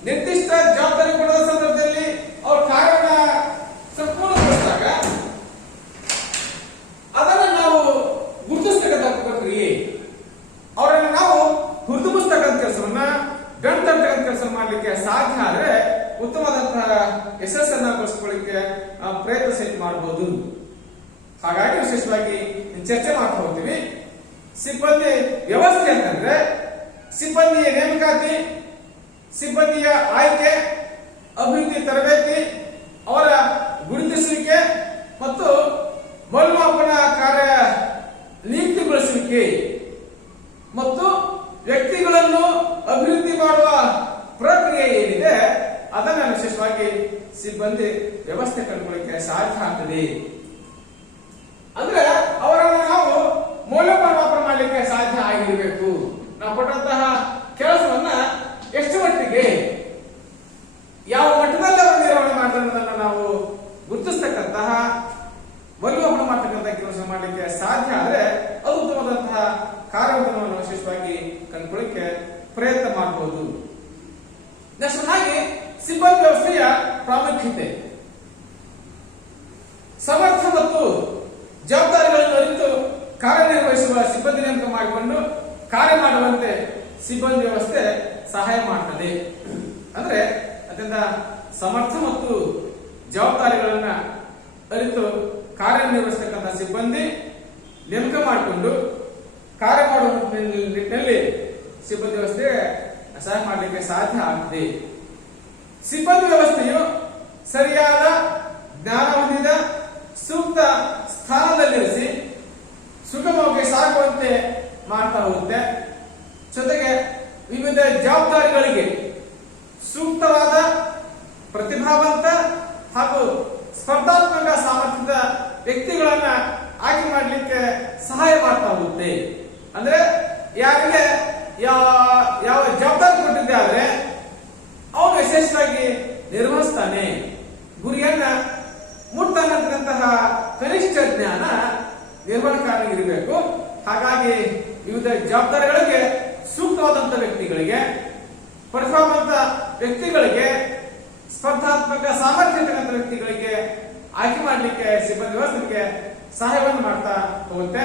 ನಿರ್ದಿಷ್ಟ ಜವಾಬ್ದಾರಿ ಕೊಡುವ ಸಂದರ್ಭದಲ್ಲಿ ಅವ್ರ ಕಾರ್ಯನ ಸಂಪೂರ್ಣಗೊಳಿಸಿದಾಗ ಅದನ್ನ ನಾವು ಗುರುತಿಸ್ತಕ್ಕಂಥ ಪ್ರಕ್ರಿಯೆ. ಅವರನ್ನು ನಾವು ಹುರಿದುಂಬಿಸ್ತಕ್ಕಂಥ ಕೆಲಸವನ್ನ, ಗಂಟು ತರ್ತಕ್ಕಂಥ ಕೆಲಸ ಮಾಡಲಿಕ್ಕೆ ಸಾಧ್ಯ ಆದ್ರೆ ಉತ್ತಮವಾದಂತಹ ಯಶಸ್ಸನ್ನ ಗಳಿಸ್ಕೊಳ್ಳಿಕ್ಕೆ ಪ್ರಯತ್ನ ಸಹಿತ ಮಾಡಬಹುದು. ಹಾಗಾಗಿ ವಿಶೇಷವಾಗಿ ಚರ್ಚೆ ಮಾಡ್ತಾ ಹೋಗ್ತೀವಿ. ಸಿಬ್ಬಂದಿ ವ್ಯವಸ್ಥೆ ಅಂತಂದ್ರೆ ಸಿಬ್ಬಂದಿಯ ನೇಮಕಾತಿ, ಸಿಬ್ಬಂದಿಯ ಆಯ್ಕೆ, ಅಭಿವೃದ್ಧಿ ತರಬೇತಿ, ಅವರ ಗುರುತಿಸುವಿಕೆ ಮತ್ತು ಮೌಲ್ಯಮಾಪನ ಕಾರ್ಯ ನೀತಿಗೊಳಿಸುವಿಕೆ ಮತ್ತು ವ್ಯಕ್ತಿಗಳನ್ನು ಅಭಿವೃದ್ಧಿ ಮಾಡುವ ಪ್ರಕ್ರಿಯೆ ಏನಿದೆ ಅದನ್ನ ವಿಶೇಷವಾಗಿ ಸಿಬ್ಬಂದಿ ವ್ಯವಸ್ಥೆ ಕಂಡುಕೊಳ್ಳಿಕ್ಕೆ ಸಾಧ್ಯ ಆಗ್ತದೆ. ಅಂದ್ರೆ ಅವರನ್ನು ನಾವು ಮೌಲ್ಯಮಾಪನ ಮಾಡಲಿಕ್ಕೆ ಸಾಧ್ಯ ಆಗಿರಬೇಕು. ನಾವು ಕೊಟ್ಟಂತಹ ಕೆಲಸವನ್ನ ಎಷ್ಟು ಮಟ್ಟಿಗೆ, ಯಾವ ಮಟ್ಟದಲ್ಲಿ ಅವರು ನಿರ್ವಹಣೆ ಮಾಡ್ತಾರೆ ಅನ್ನೋದನ್ನ ನಾವು ಗುರುತಿಸ್ತಕ್ಕಂತಹ, ಮೌಲ್ಯಮಾಪನ ಮಾಡ್ತಕ್ಕಂಥ ಕೆಲಸ ಮಾಡಲಿಕ್ಕೆ ಸಾಧ್ಯ ಆದ್ರೆ ಅದು ಉತ್ತಮವಾದಂತಹ ಕಾರ್ಯವನ್ನು ವಿಶೇಷವಾಗಿ ಕಂಡುಕೊಳ್ಳಿಕ್ಕೆ ಪ್ರಯತ್ನ ಮಾಡಬಹುದು. ನೆಕ್ಸ್ಟ್ ಸಿಬ್ಬಂದಿ ವ್ಯವಸ್ಥೆಯ ಪ್ರಾಮುಖ್ಯತೆ. ಸಮರ್ಥ ಮತ್ತು ಜವಾಬ್ದಾರಿಗಳನ್ನು ಅರಿತು ಕಾರ್ಯನಿರ್ವಹಿಸುವ ಸಿಬ್ಬಂದಿ ನೇಮಕ ಮಾಡಿಕೊಂಡು ಕಾರ್ಯ ಮಾಡುವಂತೆ ಸಿಬ್ಬಂದಿ ವ್ಯವಸ್ಥೆ ಸಹಾಯ ಮಾಡ್ತದೆ. ಅಂದ್ರೆ ಅತ್ಯಂತ ಸಮರ್ಥ ಮತ್ತು ಜವಾಬ್ದಾರಿಗಳನ್ನ ಅರಿತು ಕಾರ್ಯನಿರ್ವಹಿಸತಕ್ಕಂಥ ಸಿಬ್ಬಂದಿ ನೇಮಕ ಮಾಡಿಕೊಂಡು ಕಾರ್ಯ ಮಾಡುವ ನಿಟ್ಟಿನಲ್ಲಿ ಸಿಬ್ಬಂದಿ ವ್ಯವಸ್ಥೆ ಸಹಾಯ ಮಾಡಲಿಕ್ಕೆ ಸಾಧ್ಯ ಆಗ್ತದೆ. ಸಿಬ್ಬಂದಿ ವ್ಯವಸ್ಥೆಯು ಸರಿಯಾದ ಜ್ಞಾನ ಹೊಂದಿದ ಸೂಕ್ತ ಸ್ಥಾನದಲ್ಲಿರಿಸಿ ಸುಗಮವಾಗಿ ಸಾಗುವಂತೆ ಮಾಡ್ತಾ ಹೋಗುತ್ತೆ. ಜೊತೆಗೆ ವಿವಿಧ ಜವಾಬ್ದಾರಿಗಳಿಗೆ ಸೂಕ್ತವಾದ, ಪ್ರತಿಭಾವಂತ ಹಾಗೂ ಸ್ಪರ್ಧಾತ್ಮಕ ಸಾಮರ್ಥ್ಯದ ವ್ಯಕ್ತಿಗಳನ್ನ ಆಯ್ಕೆ ಮಾಡಲಿಕ್ಕೆ ಸಹಾಯ ಮಾಡ್ತಾ ಹೋಗುತ್ತೆ. ಅಂದ್ರೆ ಯಾರಿಗೆ ಯಾವ ಜವಾಬ್ದಾರಿ ಕೊಟ್ಟಿದ್ದೆ ಆದ್ರೆ ಅವನು ಯಶಸ್ವಿಯಾಗಿ ನಿರ್ವಹಿಸ್ತಾನೆ, ಗುರಿಯನ್ನ ಮುಟ್ತಾನಂತಹ ಕನಿಷ್ಠ ಜ್ಞಾನ ನಿರ್ವಹಣೆಗಾರನಿಗಿರಬೇಕು. ಹಾಗಾಗಿ ವಿವಿಧ ಜವಾಬ್ದಾರಿಗಳಿಗೆ ಸೂಕ್ತವಾದಂತ ವ್ಯಕ್ತಿಗಳಿಗೆ, ಪ್ರತಿಭಾವಂತ ವ್ಯಕ್ತಿಗಳಿಗೆ, ಸ್ಪರ್ಧಾತ್ಮಕ ಸಾಮರ್ಥ್ಯ ಇರ್ತಕ್ಕಂಥ ವ್ಯಕ್ತಿಗಳಿಗೆ ಆಯ್ಕೆ ಮಾಡಲಿಕ್ಕೆ ಸಿಬ್ಬಂದಿ ವ್ಯವಸ್ಥೆಗೆ ಸಹಾಯವನ್ನು ಮಾಡ್ತಾ ಹೋಗುತ್ತೆ.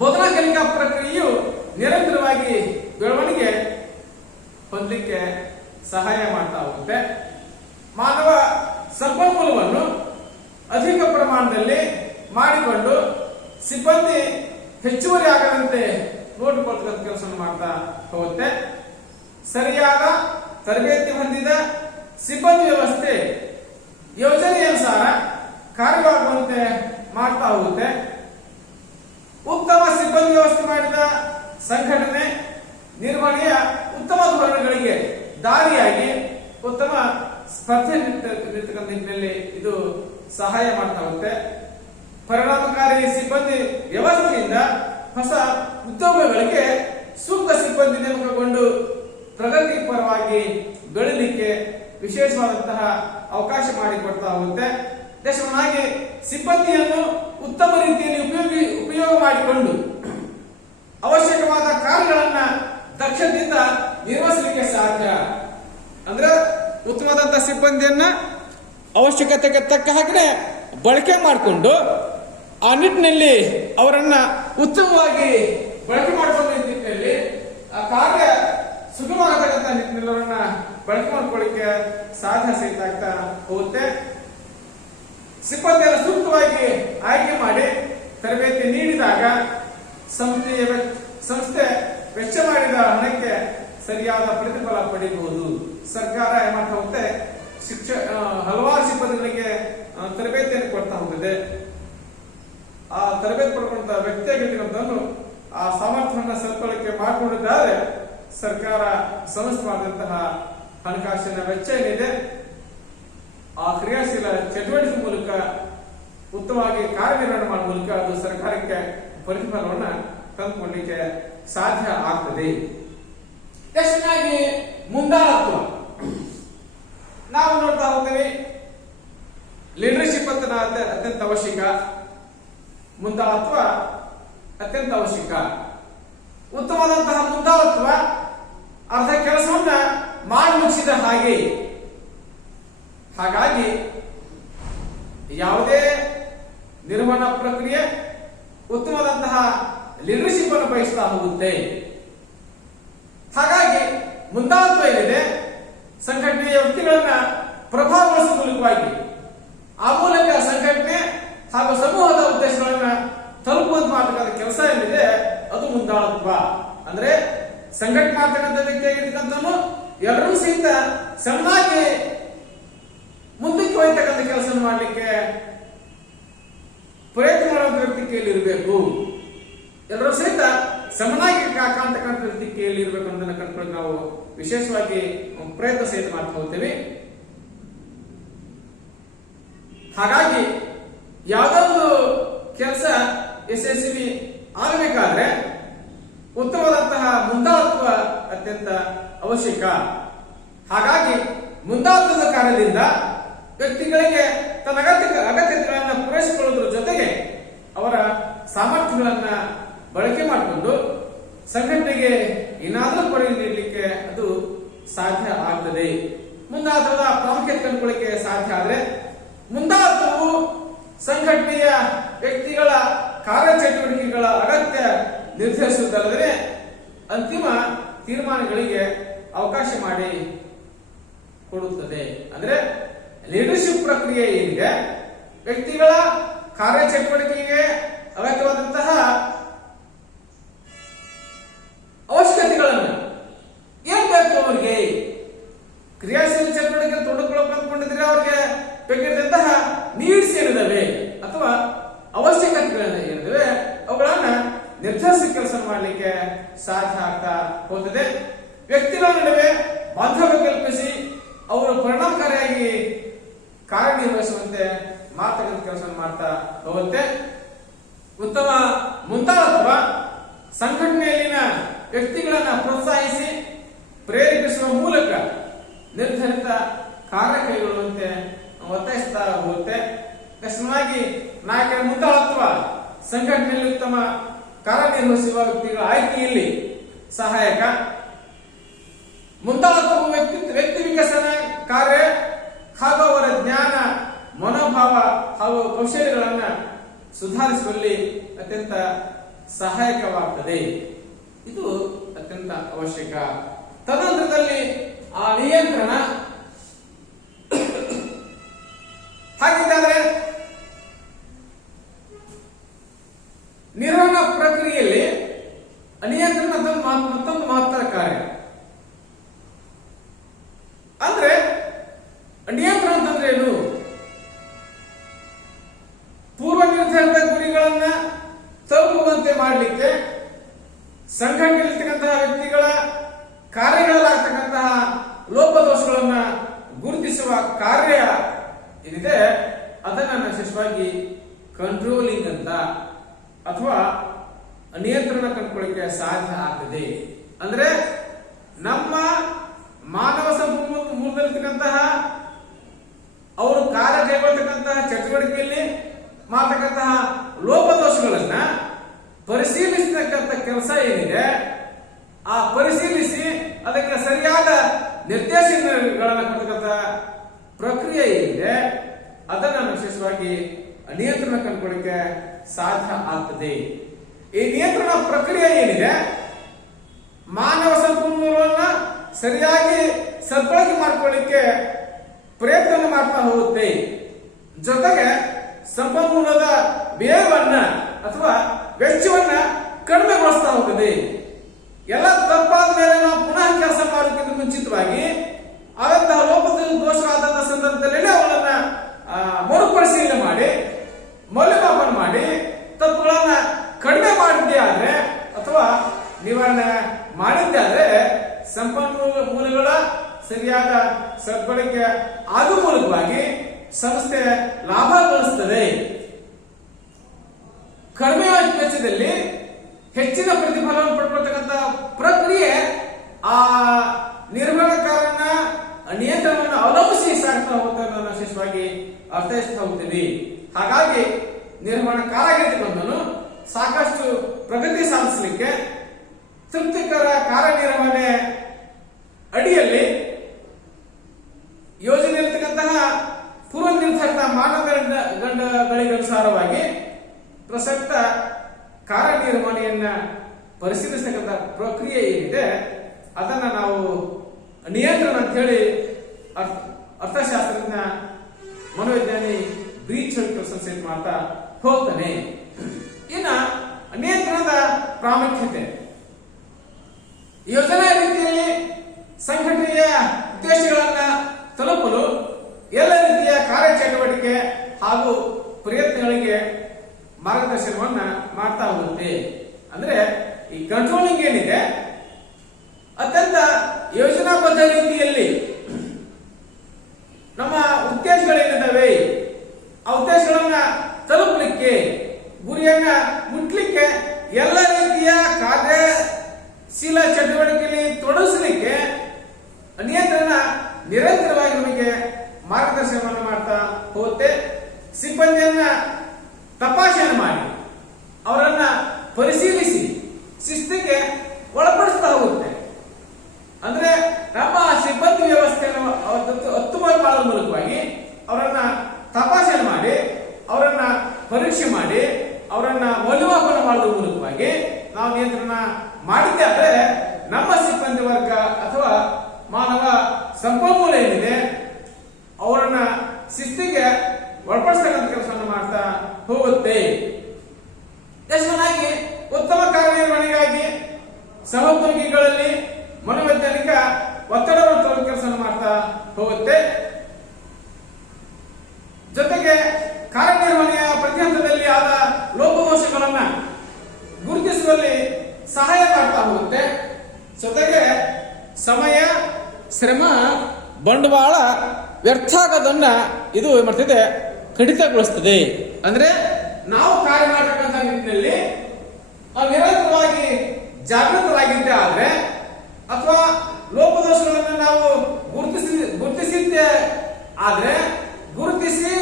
ಬೋಧನಾ ಕಲಿಕಾ ಪ್ರಕ್ರಿಯೆಯು ನಿರಂತರವಾಗಿ ಬೆಳವಣಿಗೆ ಹೊಂದಲಿಕ್ಕೆ ಸಹಾಯ ಮಾಡ್ತಾ ಹೋಗುತ್ತೆ. ಮಾನವ ಸಂಪನ್ಮೂಲವನ್ನು ಅಧಿಕ ಪ್ರಮಾಣದಲ್ಲಿ ಮಾಡಿಕೊಂಡು ಸಿಬ್ಬಂದಿ ಹೆಚ್ಚುವರಿ ಆಗದಂತೆ ನೋಡಿಕೊಳ್ಳತಕ್ಕಂಥ ಕೆಲಸವನ್ನು ಮಾಡ್ತಾ ಹೋಗುತ್ತೆ. ಸರಿಯಾದ ತರಬೇತಿ ಹೊಂದಿದ ಸಿಬ್ಬಂದಿ ವ್ಯವಸ್ಥೆ ಯೋಜನೆಯನುಸಾರ ಕಾರ್ಯವಾಗುವಂತೆ ಮಾಡ್ತಾ ಹೋಗುತ್ತೆ. ಉತ್ತಮ ಸಿಬ್ಬಂದಿ ವ್ಯವಸ್ಥೆ ಮಾಡಿದ ಸಂಘಟನೆ ನಿರ್ವಹಣೆಯ ಉತ್ತಮ ಧೋರಣೆಗಳಿಗೆ ದಾರಿಯಾಗಿ ಉತ್ತಮ ಸ್ಪರ್ಧೆ ನಿರ್ತಕ್ಕಂಥ ನಿಟ್ಟಿನಲ್ಲಿ ಇದು ಸಹಾಯ ಮಾಡ್ತಾ ಹೋಗುತ್ತೆ. ಪರಿಣಾಮಕಾರಿ ಸಿಬ್ಬಂದಿ ವ್ಯವಸ್ಥೆಯಿಂದ ಹೊಸ ಉದ್ಯೋಗಗಳಿಗೆ ಸೂಕ್ತ ಸಿಬ್ಬಂದಿ ನೇಮಕಗೊಂಡು ಪ್ರಗತಿ ಪರವಾಗಿ ಬೆಳಲಿಕ್ಕೆ ವಿಶೇಷವಾದಂತಹ ಅವಕಾಶ ಮಾಡಿಕೊಡ್ತಾ ಹೋಗುತ್ತೆ. ದೇಶವನ್ನಾಗಿ ಸಿಬ್ಬಂದಿಯನ್ನು ಉತ್ತಮ ರೀತಿಯಲ್ಲಿ ಉಪಯೋಗ ಮಾಡಿಕೊಂಡು ಅವಶ್ಯಕವಾದ ಕಾರ್ಯಗಳನ್ನ ದಕ್ಷತೆಯಿಂದ ನಿರ್ವಹಿಸಲಿಕ್ಕೆ ಸಾಧ್ಯ. ಅಂದ್ರೆ ಉತ್ತಮವಾದಂತಹ ಸಿಬ್ಬಂದಿಯನ್ನ ಅವಶ್ಯಕತೆಗೆ ತಕ್ಕ ಹಾಗೆ ಬಳಕೆ ಮಾಡಿಕೊಂಡು ಆ ನಿಟ್ಟಿನಲ್ಲಿ ಅವರನ್ನ ಉತ್ತಮವಾಗಿ ಬಳಕೆ ಮಾಡಿಕೊಂಡ ನಿಟ್ಟಿನಲ್ಲಿ ಆ ಕಾರ್ಯ ಸುಗಮವಾಗತಕ್ಕಂಥ ನಿಟ್ಟಿನಲ್ಲಿ ಅವರನ್ನ ಬಳಕೆ ಮಾಡ್ಕೊಳ್ಳಿಕ್ಕೆ ಸಾಧ್ಯ ಸಹಿತ ಆಗ್ತಾ ಹೋಗುತ್ತೆ. ಸಿಬ್ಬಂದಿಯನ್ನು ಸೂಕ್ತವಾಗಿ ಆಯ್ಕೆ ಮಾಡಿ ತರಬೇತಿ ನೀಡಿದಾಗ ಸಂಸ್ಥೆ ವೆಚ್ಚ ಮಾಡಿದ ಹಣಕ್ಕೆ ಸರಿಯಾದ ಪ್ರತಿಫಲ ಪಡೆಯಬಹುದು. ಸರ್ಕಾರ ಏನ್ ಮಾಡ್ತಾ ಹೋಗುತ್ತೆ, ಹಲವಾರು ಸಿಬ್ಬಂದಿಗಳಿಗೆ ತರಬೇತಿಯನ್ನು ಕೊಡ್ತಾ ಹೋಗಿದೆ. ಆ ತರಬೇತಿ ಪಡ್ಕೊಂಡ ವ್ಯಕ್ತಿಯಾಗಿರ್ತಕ್ಕಂಥನ್ನು ಆ ಸಾಮರ್ಥ್ಯವನ್ನು ಸದ್ಬಳಕೆ ಮಾಡಿಕೊಂಡಿದ್ದಾರೆ ಸರ್ಕಾರ ಸಂಸ್ಥೆ ಮಾಡಿದಂತಹ ಹಣಕಾಸಿನ ವೆಚ್ಚ ಏನಿದೆ ಆ ಕ್ರಿಯಾಶೀಲ ಚಟುವಟಿಕೆ ಮೂಲಕ ಉತ್ತಮವಾಗಿ ಕಾರ್ಯನಿರ್ವಹಣೆ ಮಾಡುವ ಮೂಲಕ ಅದು ಸರ್ಕಾರಕ್ಕೆ ಪ್ರತಿಫಲವನ್ನ ತಂದುಕೊಳ್ಳಲಿಕ್ಕೆ ಸಾಧ್ಯ ಆಗ್ತದೆ. ಯಶಸ್ವಿಯಾಗಿ ಮುಂದಾಳತ್ವ ನಾವು ನೋಡ್ತಾ ಹೋಗ್ತೇವೆ. ಲೀಡರ್ಶಿಪ್ ಅಂತ ಅತ್ಯಂತ ಅವಶ್ಯಕ, ಮುಂದಾಳತ್ವ ಅತ್ಯಂತ ಅವಶ್ಯಕ. ಉತ್ತಮವಾದಂತಹ ಮುಂದಾಳತ್ವ ಅರ್ಧ ಕೆಲಸವನ್ನ ಮಾಡಿ ಮುಗಿಸಿದ ಹಾಗೆ. ಹಾಗಾಗಿ ಯಾವುದೇ ನಿರ್ವಹಣಾ ಪ್ರಕ್ರಿಯೆ ಉತ್ತಮವಾದಂತಹ ಲೀಡರ್ಶಿಪ್ ಅನ್ನು ಬಯಸ್ತಾ ಹೋಗುತ್ತೆ. ಹಾಗಾಗಿ ಮುಂದಾಳತ್ವ ಏನಿದೆ ಸಂಘಟನೆಯ ವ್ಯಕ್ತಿಗಳನ್ನ ಪ್ರಭಾವಗೊಳಿಸುವ ಮೂಲಕವಾಗಿ ಆ ಮೂಲಕ ಸಂಘಟನೆ ಹಾಗೂ ಸಮೂಹದ ಉದ್ದೇಶಗಳನ್ನ ತಲುಪುವಂತ ಮಾಡತಕ್ಕಂಥ ಕೆಲಸ ಏನಿದೆ ಅದು ಮುಂದಾಳತ್ವ. ಅಂದ್ರೆ ಸಂಘಟನೆ ಮಾಡ್ತಕ್ಕಂಥ ವ್ಯಕ್ತಿಯಾಗಿರ್ತಕ್ಕಂಥವನು ಎಲ್ಲರೂ ಸಹಿತ ಸಮನಾಗಿ ಮುಂದಕ್ಕೆ ಒಯ್ತಕ್ಕಂಥ ಕೆಲಸ ಮಾಡಲಿಕ್ಕೆ ಪ್ರಯತ್ನ ಮಾಡುವಂತ ವ್ಯಕ್ತಿ ಕೈಯಲ್ಲಿ ಇರಬೇಕು. ಎಲ್ಲರೂ ಸಹಿತ ಸಮನಾಗಿ ಕಾಣ್ತಕ್ಕಂಥ ವ್ಯಕ್ತಿ ಕೈಯಲ್ಲಿ ಇರಬೇಕು ಅಂತ ಕಂಡುಕೊಂಡು ನಾವು ವಿಶೇಷವಾಗಿ ಪ್ರಯತ್ನ ಸಹಿತ ಮಾಡ್ತಾ ಹೋಗ್ತೇವೆ. ಹಾಗಾಗಿ ಯಾವುದೊಂದು ಕೆಲಸ ಯಶಸ್ವಿ ಆಗಬೇಕಾದ್ರೆ ಉತ್ತಮವಾದಂತಹ ಮುಂದಾಳತ್ವ ಅತ್ಯಂತ ಅವಶ್ಯಕ. ಹಾಗಾಗಿ ಮುಂದಾಳತ್ವದ ಕಾರ್ಯದಿಂದ ವ್ಯಕ್ತಿಗಳಿಗೆ ತನ್ನ ಅಗತ್ಯತೆಗಳನ್ನು ಪೂರೈಸಿಕೊಳ್ಳುವುದರ ಜೊತೆಗೆ ಅವರ ಸಾಮರ್ಥ್ಯಗಳನ್ನ ಬಳಕೆ ಮಾಡಿಕೊಂಡು ಸಂಘಟನೆಗೆ ಏನಾದರೂ ಕೊಡುಗೆ ನೀಡಲಿಕ್ಕೆ ಅದು ಸಾಧ್ಯ ಆಗ್ತದೆ. ಮುಂದಾಳತ್ವದ ಪ್ರಾಮುಖ್ಯತೆ ಕಂಡುಕೊಳ್ಳಿಕ್ಕೆ ಸಾಧ್ಯ ಆದರೆ ಮುಂದಾಳತ್ವವು ಸಂಘಟನೆಯ ವ್ಯಕ್ತಿಗಳ ಕಾರ್ಯಚಟುವಟಿಕೆಗಳ ಅಗತ್ಯ ನಿರ್ಧರಿಸುವುದಲ್ಲದೆ ಅಂತಿಮ ತೀರ್ಮಾನಗಳಿಗೆ ಅವಕಾಶ ಮಾಡಿ ಕೊಡುತ್ತದೆ. ಅಂದ್ರೆ ಲೀಡರ್ಶಿಪ್ ಪ್ರಕ್ರಿಯೆ ಏನಿದೆ ವ್ಯಕ್ತಿಗಳ ಕಾರ್ಯಚಟುವಟಿಕೆಗೆ ಅಗತ್ಯವಾದಂತಹ ಅವಶ್ಯಕತೆಗಳನ್ನು ಏನ್ ಬೇಕು ಅವರಿಗೆ ಕ್ರಿಯಾಶೀಲ ಚಟುವಟಿಕೆ ತೊಡಕೊಳ್ಳೋಕೆ ಅಂದ್ಕೊಂಡಿದ್ರೆ ಅವ್ರಿಗೆ ಬೇಕಾದಂತಹ ನೀಡ್ಸ್ ಏನಿದಾವೆ ಅಥವಾ ಅವಶ್ಯಕತೆಗಳನ್ನ ಏನಿದಾವೆ ಅವುಗಳನ್ನ ನಿರ್ಧರಿಸಿ ಕೆಲಸ ಮಾಡಲಿಕ್ಕೆ ಸಾಧ್ಯ ಆಗ್ತಾ ಹೋಗ್ತದೆ. ವ್ಯಕ್ತಿಗಳ ನಡುವೆ ಬಾಂಧವ್ಯ ಕಲ್ಪಿಸಿ ಅವರು ಪರಿಣಾಮಕಾರಿಯಾಗಿ ಕಾರ್ಯನಿರ್ವಹಿಸುವಂತೆ ಮಾಡ್ತಕ್ಕಂಥ ಕೆಲಸ ಮಾಡ್ತಾ ಹೋಗುತ್ತೆ. ಉತ್ತಮ ಮುಂದಾಳತ್ವ ಸಂಘಟನೆಯಲ್ಲಿನ ವ್ಯಕ್ತಿಗಳನ್ನ ಪ್ರೋತ್ಸಾಹಿಸಿ ಪ್ರೇರೇಪಿಸುವ ಮೂಲಕ ನಿರ್ಧರಿತ ಕಾರ್ಯ ಕೈಗೊಳ್ಳುವಂತೆ ಒತ್ತಾಯಿಸ್ತಾ ಹೋಗುತ್ತೆ. ತಕ್ಷಣವಾಗಿ ನಾಯಕರ ಮುಂದಾಳತ್ವ ಸಂಘಟನೆಯಲ್ಲಿ ಉತ್ತಮ ಕಾರ್ಯನಿರ್ವಹಿಸುವ ವ್ಯಕ್ತಿಗಳ ಆಯ್ಕೆಯಲ್ಲಿ ಸಹಾಯಕ. ಮುಂದಾಳತ್ವವು ವ್ಯಕ್ತಿ ವಿಕಸನ ಕಾರ್ಯ ಹಾಗೂ ಅವರ ಜ್ಞಾನ, ಮನೋಭಾವ ಹಾಗೂ ಕೌಶಲ್ಯಗಳನ್ನ ಸುಧಾರಿಸುವಲ್ಲಿ ಅತ್ಯಂತ ಸಹಾಯಕವಾಗುತ್ತದೆ. ಇದು ಅತ್ಯಂತ ಅವಶ್ಯಕ. ತದನಂತರದಲ್ಲಿ ಆ ನಿಯಂತ್ರಣ. ಹಾಗಿದ್ದರೆ ನಿರ್ವಹಣಾ ಪ್ರಕ್ರಿಯೆಯಲ್ಲಿ ನಿಯಂತ್ರಣ ಮತ್ತೊಂದು ಮಹತ್ವದ ಕಾರ್ಯ. ಅಂದ್ರೆ ನಿಯಂತ್ರಣ ಅಂತಂದ್ರೆ ಏನು? ಪೂರ್ವ ನಿರ್ಧಾರಿತ ಗುರಿಗಳನ್ನ ತಲುಪುವಂತೆ ಮಾಡಲಿಕ್ಕೆ ಸಂಘಟನೆಯಲ್ಲಿರ್ತಕ್ಕಂತಹ ವ್ಯಕ್ತಿಗಳ ಕಾರ್ಯಗಳಲ್ಲಾಗ್ತಕ್ಕಂತಹ ಲೋಪದೋಷಗಳನ್ನ ಗುರುತಿಸುವ ಕಾರ್ಯ ಏನಿದೆ ಅದನ್ನ ವಿಶೇಷವಾಗಿ ಕಂಟ್ರೋಲಿಂಗ್ ಅಂತ ಅಥವಾ ನಿಯಂತ್ರಣ ಕಂಡುಕೊಳ್ಳಿಕ್ಕೆ ಸಾಧ್ಯ ಆಗ್ತದೆ. ಅಂದ್ರೆ ನಮ್ಮ ಮಾನವ ಸಂಪನ್ಮೂಲದಲ್ಲಿರ್ತಕ್ಕಂತಹ ಅವರು ಕಾರ್ಯ ಕೈಗೊಳ್ಳತಕ್ಕಂತಹ ಚಟುವಟಿಕೆಯಲ್ಲಿ ಮಾಡತಕ್ಕಂತಹ ಲೋಪದೋಷಗಳನ್ನ ಪರಿಶೀಲಿಸತಕ್ಕಂಥ ಕೆಲಸ ಏನಿದೆ ಆ ಪರಿಶೀಲಿಸಿ ಅದಕ್ಕೆ ಸರಿಯಾದ ನಿರ್ದೇಶನಗಳನ್ನ ಕೊಡ್ತಕ್ಕಂಥ ಪ್ರಕ್ರಿಯೆ ಏನಿದೆ ಅದನ್ನ ವಿಶೇಷವಾಗಿ ನಿಯಂತ್ರಣ ಕಂಡುಕೊಳ್ಳಿಕ್ಕೆ ಸಾಧ್ಯ ಆಗ್ತದೆ. ಈ ನಿಯಂತ್ರಣ ಪ್ರಕ್ರಿಯೆ ಏನಿದೆ ಮಾನವ ಸಂಪನ್ಮೂಲವನ್ನ ಸರಿಯಾಗಿ ಸದ್ಬಳಕೆ ಮಾಡಿಕೊಳ್ಳಿಕ್ಕೆ ಪ್ರಯತ್ನ ಮಾಡ್ತಾ ಹೋಗುತ್ತೆ. ಜೊತೆಗೆ ಸಂಪನ್ಮೂಲದ ವ್ಯಯವನ್ನ ಅಥವಾ ವೆಚ್ಚವನ್ನ ಕಡಿಮೆಗೊಳಿಸ್ತಾ ಹೋಗುತ್ತದೆ. ಎಲ್ಲ ತಪ್ಪಾದ ಮೇಲೆ ನಾವು ಪುನಃ ಕೆಲಸ ಮಾಡೋದಕ್ಕಿಂತ ಮುಂಚಿತವಾಗಿ ಆದಂತಹ ಲೋಪದೋಷವಾದಂತಹ ಸಂದರ್ಭದಲ್ಲಿ ಅವುಗಳನ್ನ ಮರುಪರಿಶೀಲನೆ ಮಾಡಿ ಮೌಲ್ಯಮಾಪನ ಮಾಡಿ ತಪ್ಪುಗಳನ್ನ ಕಡಿಮೆ ಮಾಡಿದ್ದೇ ಆದ್ರೆ ಅಥವಾ ನಿವಾರಣೆ ಮಾಡಿದ್ದೇ ಆದ್ರೆ ಸಂಪನ್ಮೂಲಗಳ ಸರಿಯಾದ ಸದ್ಬಳಕೆ ಆಗುವ ಮೂಲಕವಾಗಿ ಸಂಸ್ಥೆ ಲಾಭ ಗಳಿಸುತ್ತದೆ. ಕಡಿಮೆ ವೆಚ್ಚದಲ್ಲಿ ಹೆಚ್ಚಿನ ಪ್ರತಿಫಲವನ್ನು ಪಡ್ಕೊಳ್ತಕ್ಕಂಥ ಪ್ರಕ್ರಿಯೆ ಆ ನಿರ್ವಹಣಕಾರನ ನಿಯಂತ್ರಣವನ್ನು ಅವಲಂಬಿಸಿ ಸಾಗ್ತಾ ಹೋಗುತ್ತೆ ಅನ್ನೋದನ್ನ ವಿಶೇಷವಾಗಿ ಅರ್ಥೈಸ್ತಾ ಹೋಗ್ತೀವಿ. ಹಾಗಾಗಿ ನಿರ್ವಹಣಕಾರರಾಗಿರ್ತಕ್ಕಂಥವನು ಸಾಕಷ್ಟು ಪ್ರಗತಿ ಸಾಧಿಸಲಿಕ್ಕೆ ತೃಪ್ತಿಕರ ಕಾರ್ಯನಿರ್ವಹಣೆ ಅಡಿಯಲ್ಲಿ ಯೋಜನೆ ಇರತಕ್ಕಂತಹ ಪೂರ್ವ ನಿರ್ಧಾರಿತ ಮಾನದಂಡಗಳಿಗನುಸಾರವಾಗಿ ಪ್ರಸಕ್ತ ಕಾರ್ಯನಿರ್ವಹಣೆಯನ್ನ ಪರಿಶೀಲಿಸತಕ್ಕಂಥ ಪ್ರಕ್ರಿಯೆ ಏನಿದೆ ಅದನ್ನ ನಾವು ನಿಯಂತ್ರಣ ಅಂತ ಹೇಳಿ ಅರ್ಥಶಾಸ್ತ್ರಜ್ಞ ಮನೋವಿಜ್ಞಾನಿ ಬ್ರೀಚ್ ಸಂಸೇಟ್ ಮಾಡ್ತಾ ಹೋಗ್ತಾನೆ. ಇನ್ನ ನಿಯಂತ್ರಣದ ಪ್ರಾಮುಖ್ಯತೆ ಯೋಜನಾ ರೀತಿಯಲ್ಲಿ ಸಂಘಟನೆಯ ಉದ್ದೇಶಗಳನ್ನ ತಲುಪಲು ಎಲ್ಲ ರೀತಿಯ ಕಾರ್ಯಚಟುವಟಿಕೆ ಹಾಗೂ ಪ್ರಯತ್ನಗಳಿಗೆ ಮಾರ್ಗದರ್ಶನವನ್ನ ಮಾಡ್ತಾ ಹೋಗುತ್ತೆ. ಅಂದ್ರೆ ಈ ಕಂಟ್ರೋಲಿಂಗ್ ಏನಿದೆ ಅತ್ಯಂತ ಯೋಜನಾಬದ್ಧ ರೀತಿಯಲ್ಲಿ ನಮ್ಮ ಉದ್ದೇಶಗಳೇನಿದ್ದಾವೆ ಆ ಉದ್ದೇಶಗಳನ್ನ ತಲುಪಲಿಕ್ಕೆ ಗುರಿಯನ್ನ ಮುಟ್ಲಿಕ್ಕೆ ಎಲ್ಲ ರೀತಿಯ ಕಾರ್ಯಶೀಲ ಚಟುವಟಿಕೆಯಲ್ಲಿ ತೊಡಗಿಸಲಿಕ್ಕೆ ನಿಯಂತ್ರಣ ನಿರಂತರವಾಗಿ ನಮಗೆ ಮಾರ್ಗದರ್ಶನವನ್ನು ಮಾಡ್ತಾ ಹೋಗುತ್ತೆ. ಸಿಬ್ಬಂದಿಯನ್ನ ತಪಾಸಣೆ ಮಾಡಿ ಅವರನ್ನ ಪರಿಶೀಲಿಸಿ ಶಿಸ್ತಿಗೆ ಒಳಪಡಿಸ್ತಾ ಹೋಗುತ್ತೆ. ಅಂದ್ರೆ ನಮ್ಮ ಸಿಬ್ಬಂದಿ ವ್ಯವಸ್ಥೆಯನ್ನು ಅತ್ತುವಾಗಿ ಮಾಡುವ ಮೂಲಕವಾಗಿ ಅವರನ್ನ ತಪಾಸಣೆ ಮಾಡಿ ಅವರನ್ನ ಪರೀಕ್ಷೆ ಮಾಡಿ ಅವರನ್ನ ಮೌಲ್ಯಮಾಪನ ಮಾಡುವ ಮೂಲಕವಾಗಿ ನಾವು ನಿಯಂತ್ರಣ ಮಾಡಿದ್ದೆ ಆದರೆ ನಮ್ಮ ಸಿಬ್ಬಂದಿ ವರ್ಗ ಅಥವಾ ಮಾನವ ಸಂಪನ್ಮೂಲ ಏನಿದೆ ಅವರನ್ನ ಶಿಸ್ತಿಗೆ ಒಳಪಡಿಸ್ತಕ್ಕಂಥ ಕೆಲಸವನ್ನು ಮಾಡ್ತಾ ಹೋಗುತ್ತೆ. ಯಶಸ್ವಿಯಾಗಿ ಉತ್ತಮ ಕಾರ್ಯನಿರ್ವಹಣೆಗಾಗಿ ಸಹೋದ್ಯೋಗಿಗಳಲ್ಲಿ ಮನೋವೈಜ್ಞಾನಿಕ ಒತ್ತಡವನ್ನು ತರುವ ಕೆಲಸವನ್ನು ಮಾಡ್ತಾ ಹೋಗುತ್ತೆ. ಜೊತೆಗೆ ಕಾರ್ಯನಿರ್ವಹಣೆಯ ಪ್ರತಿ ಹಂತದಲ್ಲಿ ಆದ ಲೋಪದೋಷಗಳನ್ನ ಗುರುತಿಸುವಲ್ಲಿ ಸಹಾಯ ಮಾಡ್ತಾ ಹೋಗುತ್ತೆ. ಜೊತೆಗೆ ಸಮಯ, ಶ್ರಮ, ಬಂಡವಾಳ ವ್ಯರ್ಥ ಆಗೋದನ್ನ ಇದು ಏನ್ ಮಾಡ್ತಿದೆ ಕಡಿತಗೊಳಿಸ್ತದೆ. ಅಂದ್ರೆ ನಾವು ಕಾರ್ಯ ಮಾಡತಕ್ಕಂಥ ನಿಟ್ಟಿನಲ್ಲಿ ನಾವು ನಿರಂತರವಾಗಿ ಜಾಗೃತರಾಗಿದ್ದೇ ಆದ್ರೆ ಅಥವಾ ಲೋಪದೋಷಗಳನ್ನು ನಾವು ಗುರುತಿಸಿದ್ದೇ ಆದ್ರೆ, ಗುರುತಿಸಿ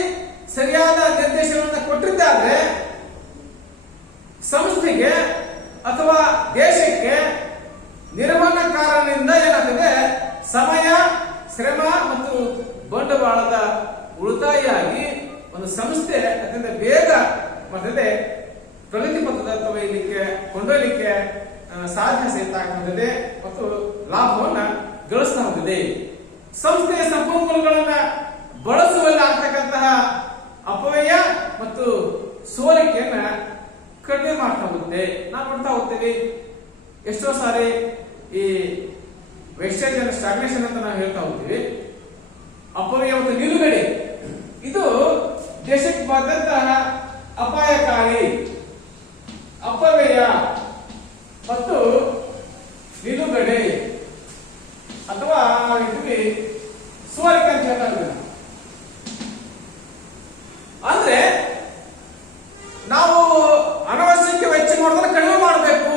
ಸರಿಯಾದ ನಿರ್ದೇಶನವನ್ನು ಕೊಟ್ಟಿದ್ದೇ ಆದ್ರೆ ಸಂಸ್ಥೆಗೆ ಅಥವಾ ದೇಶಕ್ಕೆ ನಿರ್ವಹಣಾಕಾರನಿಂದ ಏನಾಗ್ತದೆ, ಸಮಯ, ಶ್ರಮ ಮತ್ತು ಬಂಡವಾಳದ ಉಳಿತಾಯ ಆಗಿ ಒಂದು ಸಂಸ್ಥೆ ಅತ್ಯಂತ ಬೇಗ ಮತ್ತೆ ಪ್ರಗತಿ ಪಥದತ್ತ ಕೊಂಡೊಯ್ಯಲಿಕ್ಕೆ ಸಾಧ್ಯ ಸಹಿತ ಆಗ್ತದೆ ಮತ್ತು ಲಾಭವನ್ನ ಗಳಿಸ್ತಾ ಹೋಗಿದೆ. ಸಂಸ್ಥೆಯ ಸಂಪನ್ಮೂಲಗಳನ್ನ ಬಳಸುವಲ್ಲಿ ಆಗ್ತಕ್ಕಂತಹ ಅಪವ್ಯಯ ಮತ್ತು ಸೋರಿಕೆಯನ್ನ ಕಡಿಮೆ ಮಾಡ್ತಾ ಹೋಗುತ್ತೆ. ನಾವು ನೋಡ್ತಾ ಹೋಗ್ತೀವಿ ಎಷ್ಟೋ ಸಾರಿ ಈ ವೇಸ್ಟೇಜ್ ಅಂಡ್ ಸ್ಟಾಗ್ನೇಷನ್ ಅಂತ ನಾವು ಹೇಳ್ತಾ ಹೋಗ್ತೀವಿ. ಅಪವ್ಯಯ ಮತ್ತು ನಿಲುಗಡೆ ಇದು ದೇಶಕ್ಕೆ ಬಂದಂತಹ ಅಪಾಯಕಾರಿ. ಅಪವ್ಯಯ ಮತ್ತು ನಿಲುಗಡೆ ಅಥವಾ ನಾವಿದ್ವಿ ಸೋರಿಕೆ ಅಂತ ಹೇಳ್ತಾ ಇದ್ದೀವಿ. ಅಂದ್ರೆ ನಾವು ಅನವಶ್ಯಕ ವೆಚ್ಚ ಮಾಡೋದನ್ನ ಕಡಿಮೆ ಮಾಡಬೇಕು.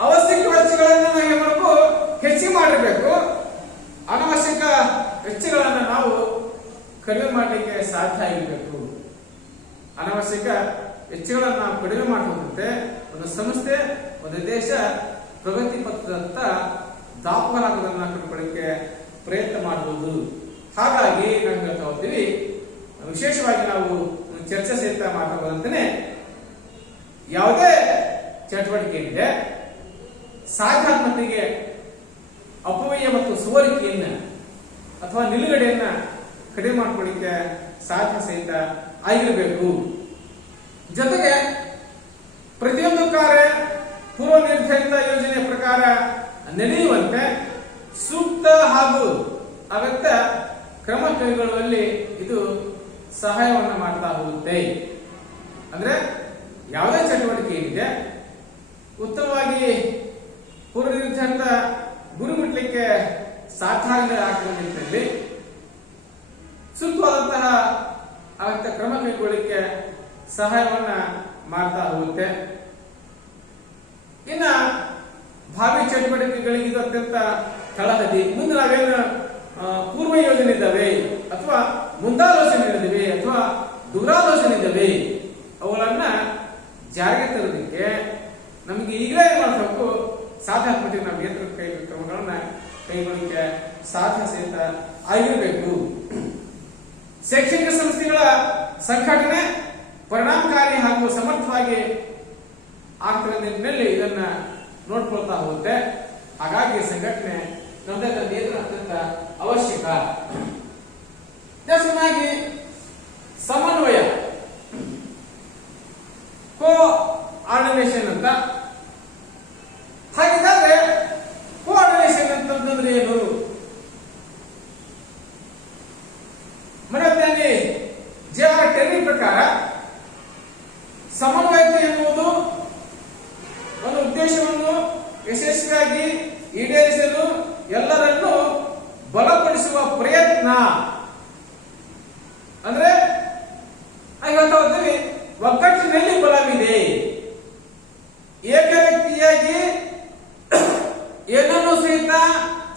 ಅವಶ್ಯಕ ವೆಚ್ಚಗಳನ್ನು ನಾವು ಏನ್ ಮಾಡಬೇಕು, ಹೆಚ್ಚಿಗೆ ಮಾಡಿರ್ಬೇಕು. ಅನವಶ್ಯಕ ವೆಚ್ಚಗಳನ್ನು ನಾವು ಕಡಿಮೆ ಮಾಡಲಿಕ್ಕೆ ಸಾಧ್ಯ ಆಗಿರಬೇಕು. ಅನವಶ್ಯಕ ವೆಚ್ಚಗಳನ್ನು ನಾವು ಕಡಿಮೆ ಮಾಡುವಂತೆ ಒಂದು ಸಂಸ್ಥೆ, ಒಂದು ದೇಶ ಪ್ರಗತಿ ಪಥದತ್ತ ದಾಪುಗಾಲನ್ನು ಕಂಡುಕೊಳ್ಳಿಕ್ಕೆ ಪ್ರಯತ್ನ ಮಾಡಬಹುದು. ಹಾಗಾಗಿ ನಾವು ಹೇಳ್ತಾ ಹೋಗ್ತೀವಿ, ವಿಶೇಷವಾಗಿ ನಾವು ಚರ್ಚೆ ಸಹಿತ ಮಾತಾಡೋದಂತಾನೆ ಯಾವುದೇ ಚಟುವಟಿಕೆ ಇದೆ ಸಾಧ್ಯಾತ್ಮತೆಗೆ ಅಪವ್ಯಯ ಮತ್ತು ಸೋರಿಕೆಯನ್ನ ಅಥವಾ ನಿಲುಗಡೆಯನ್ನ ಕಡಿಮೆ ಮಾಡಿಕೊಳ್ಳಿಕ್ಕೆ ಸಾಧ್ಯ ಸಹಿತ ಆಗಿರಬೇಕು. ಜೊತೆಗೆ ಪ್ರತಿಯೊಂದು ಕಾರ್ಯ ಪೂರ್ವ ನಿರ್ಧರಿತ ಯೋಜನೆಯ ಪ್ರಕಾರ ನಡೆಯುವಂತೆ ಸೂಕ್ತ ಹಾಗೂ ಅಗತ್ಯ ಕ್ರಮ ಕೈಗೊಳ್ಳುವಲ್ಲಿ ಇದು ಸಹಾಯವನ್ನು ಮಾಡ್ತಾ ಹೋಗುತ್ತೆ. ಅಂದ್ರೆ ಯಾವುದೇ ಚಟುವಟಿಕೆ ಇದೆ ಉತ್ತಮವಾಗಿ ಪೂರ್ವ ನಿರ್ಧರಿತ ಗುರಿ ಮುಟ್ಟಲಿಕ್ಕೆ ಸಾಧ್ಯ ಆಗ್ತದೆ ನಿಟ್ಟಿನಲ್ಲಿ ಸೂಕ್ತವಾದಂತಹ ಅಗತ್ಯ ಕ್ರಮ ಕೈಗೊಳ್ಳಲಿಕ್ಕೆ ಸಹಾಯವನ್ನ ಮಾಡ್ತಾ ಹೋಗುತ್ತೆ. ಇನ್ನ ಭಾವಿ ಚಟುವಟಿಕೆಗಳಿಗೆ ಇದು ಅತ್ಯಂತ ತಳಹದಿ. ಮುಂದೆ ನಾವೇನು ಪೂರ್ವ ಯೋಜನೆ ಇದ್ದಾವೆ ಅಥವಾ ಮುಂದಾಲೋಚನೆ ಇದ್ದಾವೆ ಅಥವಾ ದೂರಾಲೋಚನೆ ಇದ್ದಾವೆ ಅವುಗಳನ್ನ ಜಾರಿಗೆ ತರೋದಕ್ಕೆ ನಮಗೆ ಈಗಲೇ ಮಾಡಬೇಕು. ಸಾಧ್ಯ ಮಟ್ಟಿಗೆ ನಾವು ಯಂತ್ರ ಕ್ರಮಗಳನ್ನ ಕೈಗೊಳ್ಳಲಿಕ್ಕೆ ಸಾಧ್ಯ ಸಹಿತ ಆಗಿರಬೇಕು. ಶೈಕ್ಷಣಿಕ ಸಂಸ್ಥೆಗಳ ಸಂಘಟನೆ ಪರಿಣಾಮಕಾರಿ ಹಾಗೂ ಸಮರ್ಥವಾಗಿ ಆಗ್ತದೆ ನಿಟ್ಟಿನಲ್ಲಿ ಇದನ್ನ ನೋಡ್ಕೊಳ್ತಾ ಹೋಗುತ್ತೆ. ಹಾಗಾಗಿ ಸಂಘಟನೆ ನಮ್ಮದೇ ನೇತೃತ್ವ ಅತ್ಯಂತ ಅವಶ್ಯಕ. ಜಾಸ್ತಿಯಾಗಿ ಸಮನ್ವಯ, ಕೋ ಆರ್ಡಿನೇಷನ್ ಅಂತ. ಹಾಗಿದ್ರೆ ಕೋಆರ್ಡಿನೇಷನ್ ಅಂತಂದ್ರೆ ಏನು? ಮನೆಯಲ್ಲಿ ಜೆ.ಆರ್. ಟೆರ್ರಿ ಪ್ರಕಾರ ಸಮನ್ವಯತೆ ಎನ್ನುವುದು ಒಂದು ಉದ್ದೇಶವನ್ನು ಯಶಸ್ವಿಯಾಗಿ ಈಡೇರಿಸಲು ಎಲ್ಲರನ್ನು ಬಲಪಡಿಸುವ ಪ್ರಯತ್ನ. ಅಂದ್ರೆ ಹೇಳ್ತಾ ಹೋಗ್ತೀವಿ, ಒಗ್ಗಟ್ಟಿನಲ್ಲಿ ಬಲವಿದೆ. ಏಕ ವ್ಯಕ್ತಿಯಾಗಿ ಏನನ್ನು ಸಹಿತ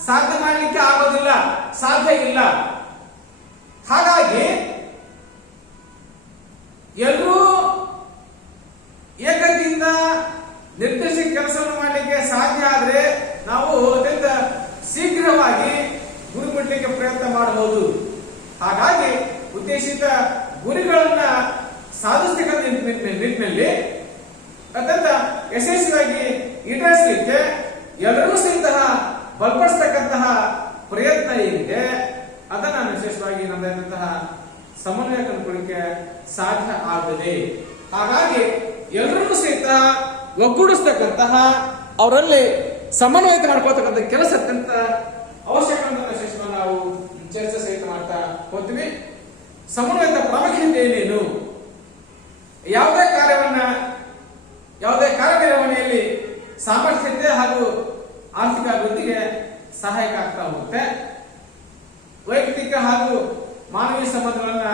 ಸಾಧ್ಯ ಮಾಡಲಿಕ್ಕೆ ಆಗೋದಿಲ್ಲ, ಸಾಧ್ಯ ಇಲ್ಲ. ಹಾಗಾಗಿ ಎಲ್ಲರೂ ಏಕದಿಂದ ನಿರ್ದೇಶಕ ಕೆಲಸವನ್ನು ಮಾಡಲಿಕ್ಕೆ ಸಾಧ್ಯ ಆದ್ರೆ ನಾವು ಅತ್ಯಂತ ಶೀಘ್ರವಾಗಿ ಗುರಿ ಮುಟ್ಟಲಿಕ್ಕೆ ಪ್ರಯತ್ನ ಮಾಡಬಹುದು. ಹಾಗಾಗಿ ಉದ್ದೇಶಿತ ಗುರಿಗಳನ್ನ ಸಾಧಿಸತಕ್ಕಂಥ ನಿಟ್ಟಿನಲ್ಲಿ ಅತ್ಯಂತ ಯಶಸ್ವಿಯಾಗಿ ಈಡೇರಿಸಲಿಕ್ಕೆ ಎಲ್ಲರೂ ಸಹಿತ ಬಲಪಡಿಸತಕ್ಕಂತಹ ಪ್ರಯತ್ನ ಏನಿದೆ ಅದನ್ನ ವಿಶೇಷವಾಗಿ ನಮ್ಮದಂತಹ ಸಮನ್ವಯ ಕಂಡುಕೊಳ್ಳಿಕ್ಕೆ ಸಾಧ್ಯ ಆಗುತ್ತದೆ. ಹಾಗಾಗಿ ಎಲ್ಲರನ್ನೂ ಸಹಿತ ಒಗ್ಗೂಡಿಸ್ತಕ್ಕಂತಹ ಅವರಲ್ಲಿ ಸಮನ್ವಯತೆ ಮಾಡ್ಕೊಳ್ತಕ್ಕಂಥ ಕೆಲಸ ಅತ್ಯಂತ ಅವಶ್ಯಕ ಅಂತ ವಿಶೇಷವಾಗಿ ನಾವು ಚರ್ಚೆ ಸಹಿತ ಮಾಡ್ತಾ ಹೋಗ್ತೀವಿ. ಸಮನ್ವಯದ ಪ್ರಾಮುಖ್ಯತೆ ಏನೇನು? ಯಾವುದೇ ಕಾರ್ಯನಿರ್ವಹಣೆಯಲ್ಲಿ ಸಾಮರ್ಥ್ಯತೆ ಹಾಗೂ ಆರ್ಥಿಕ ಅಭಿವೃದ್ಧಿಗೆ ಸಹಾಯಕ ಆಗ್ತಾ ಹೋಗುತ್ತೆ. ವೈಯಕ್ತಿಕ ಹಾಗೂ ಮಾನವೀಯ ಸಂಬಂಧಗಳನ್ನ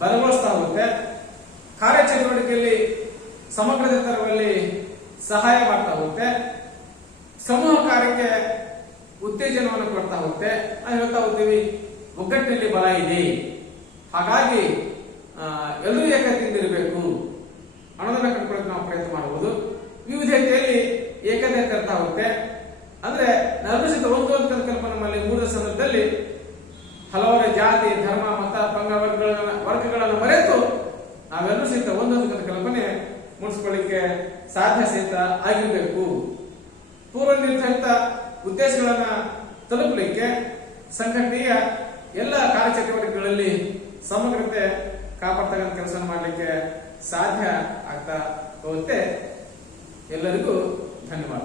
ಬಲಗೊಳಿಸ್ತಾ ಹೋಗುತ್ತೆ. ಕಾರ್ಯಚಟುವಟಿಕೆಯಲ್ಲಿ ಸಮಗ್ರತೆ ತರುವಲ್ಲಿ ಸಹಾಯ ಮಾಡ್ತಾ ಹೋಗುತ್ತೆ, ಸಮೂಹ ಕಾರ್ಯಕ್ಕೆ ಉತ್ತೇಜನವನ್ನು ಕೊಡ್ತಾ ಹೋಗುತ್ತೆ. ನಾವು ಹೇಳ್ತಾ ಹೋಗ್ತೀವಿ ಒಗ್ಗಟ್ಟಿನಲ್ಲಿ ಬಲ ಇದೆ, ಹಾಗಾಗಿ ಎಲ್ಲರೂ ಏಕತೆಯಿಂದ ಇರಬೇಕು ಅನ್ನೋದನ್ನ ಕಂಡುಕೊಳ್ಳೋಕೆ ನಾವು ಪ್ರಯತ್ನ ಮಾಡಬಹುದು. ವಿವಿಧತೆಯಲ್ಲಿ ಏಕತೆ ತರ್ತಾ ಹೋಗುತ್ತೆ. ಅಂದ್ರೆ ನರ್ಮಿಸಿದ ಒಂದು ಅಂತ ಕಲ್ಪನೆ ನಮ್ಮಲ್ಲಿ ಮೂಡಿದ ಸಂದರ್ಭದಲ್ಲಿ ಹಲವಾರು ಜಾತಿ, ಧರ್ಮ, ಮತ, ಪಂಗ ವರ್ಗಗಳನ್ನು ಮರೆತು ನಾವೆಲ್ಲರೂ ಸಹಿತ ಒಂದೊಂದು ಕಲ್ಪನೆ ಮೂಡಿಸ್ಕೊಳ್ಳಿಕ್ಕೆ ಸಾಧ್ಯ ಸಹಿತ ಆಗಿರಬೇಕು. ಪೂರ್ವ ನಿರ್ಧರಿತ ಉದ್ದೇಶಗಳನ್ನ ತಲುಪಲಿಕ್ಕೆ ಸಂಘಟನೆಯ ಎಲ್ಲ ಕಾರ್ಯಚಟುವಟಿಕೆಗಳಲ್ಲಿ ಸಮಗ್ರತೆ ಕಾಪಾಡ್ತಕ್ಕಂಥ ಕೆಲಸ ಮಾಡಲಿಕ್ಕೆ ಸಾಧ್ಯ ಆಗ್ತಾ ಹೋಗುತ್ತೆ. ಎಲ್ಲರಿಗೂ ಧನ್ಯವಾದ.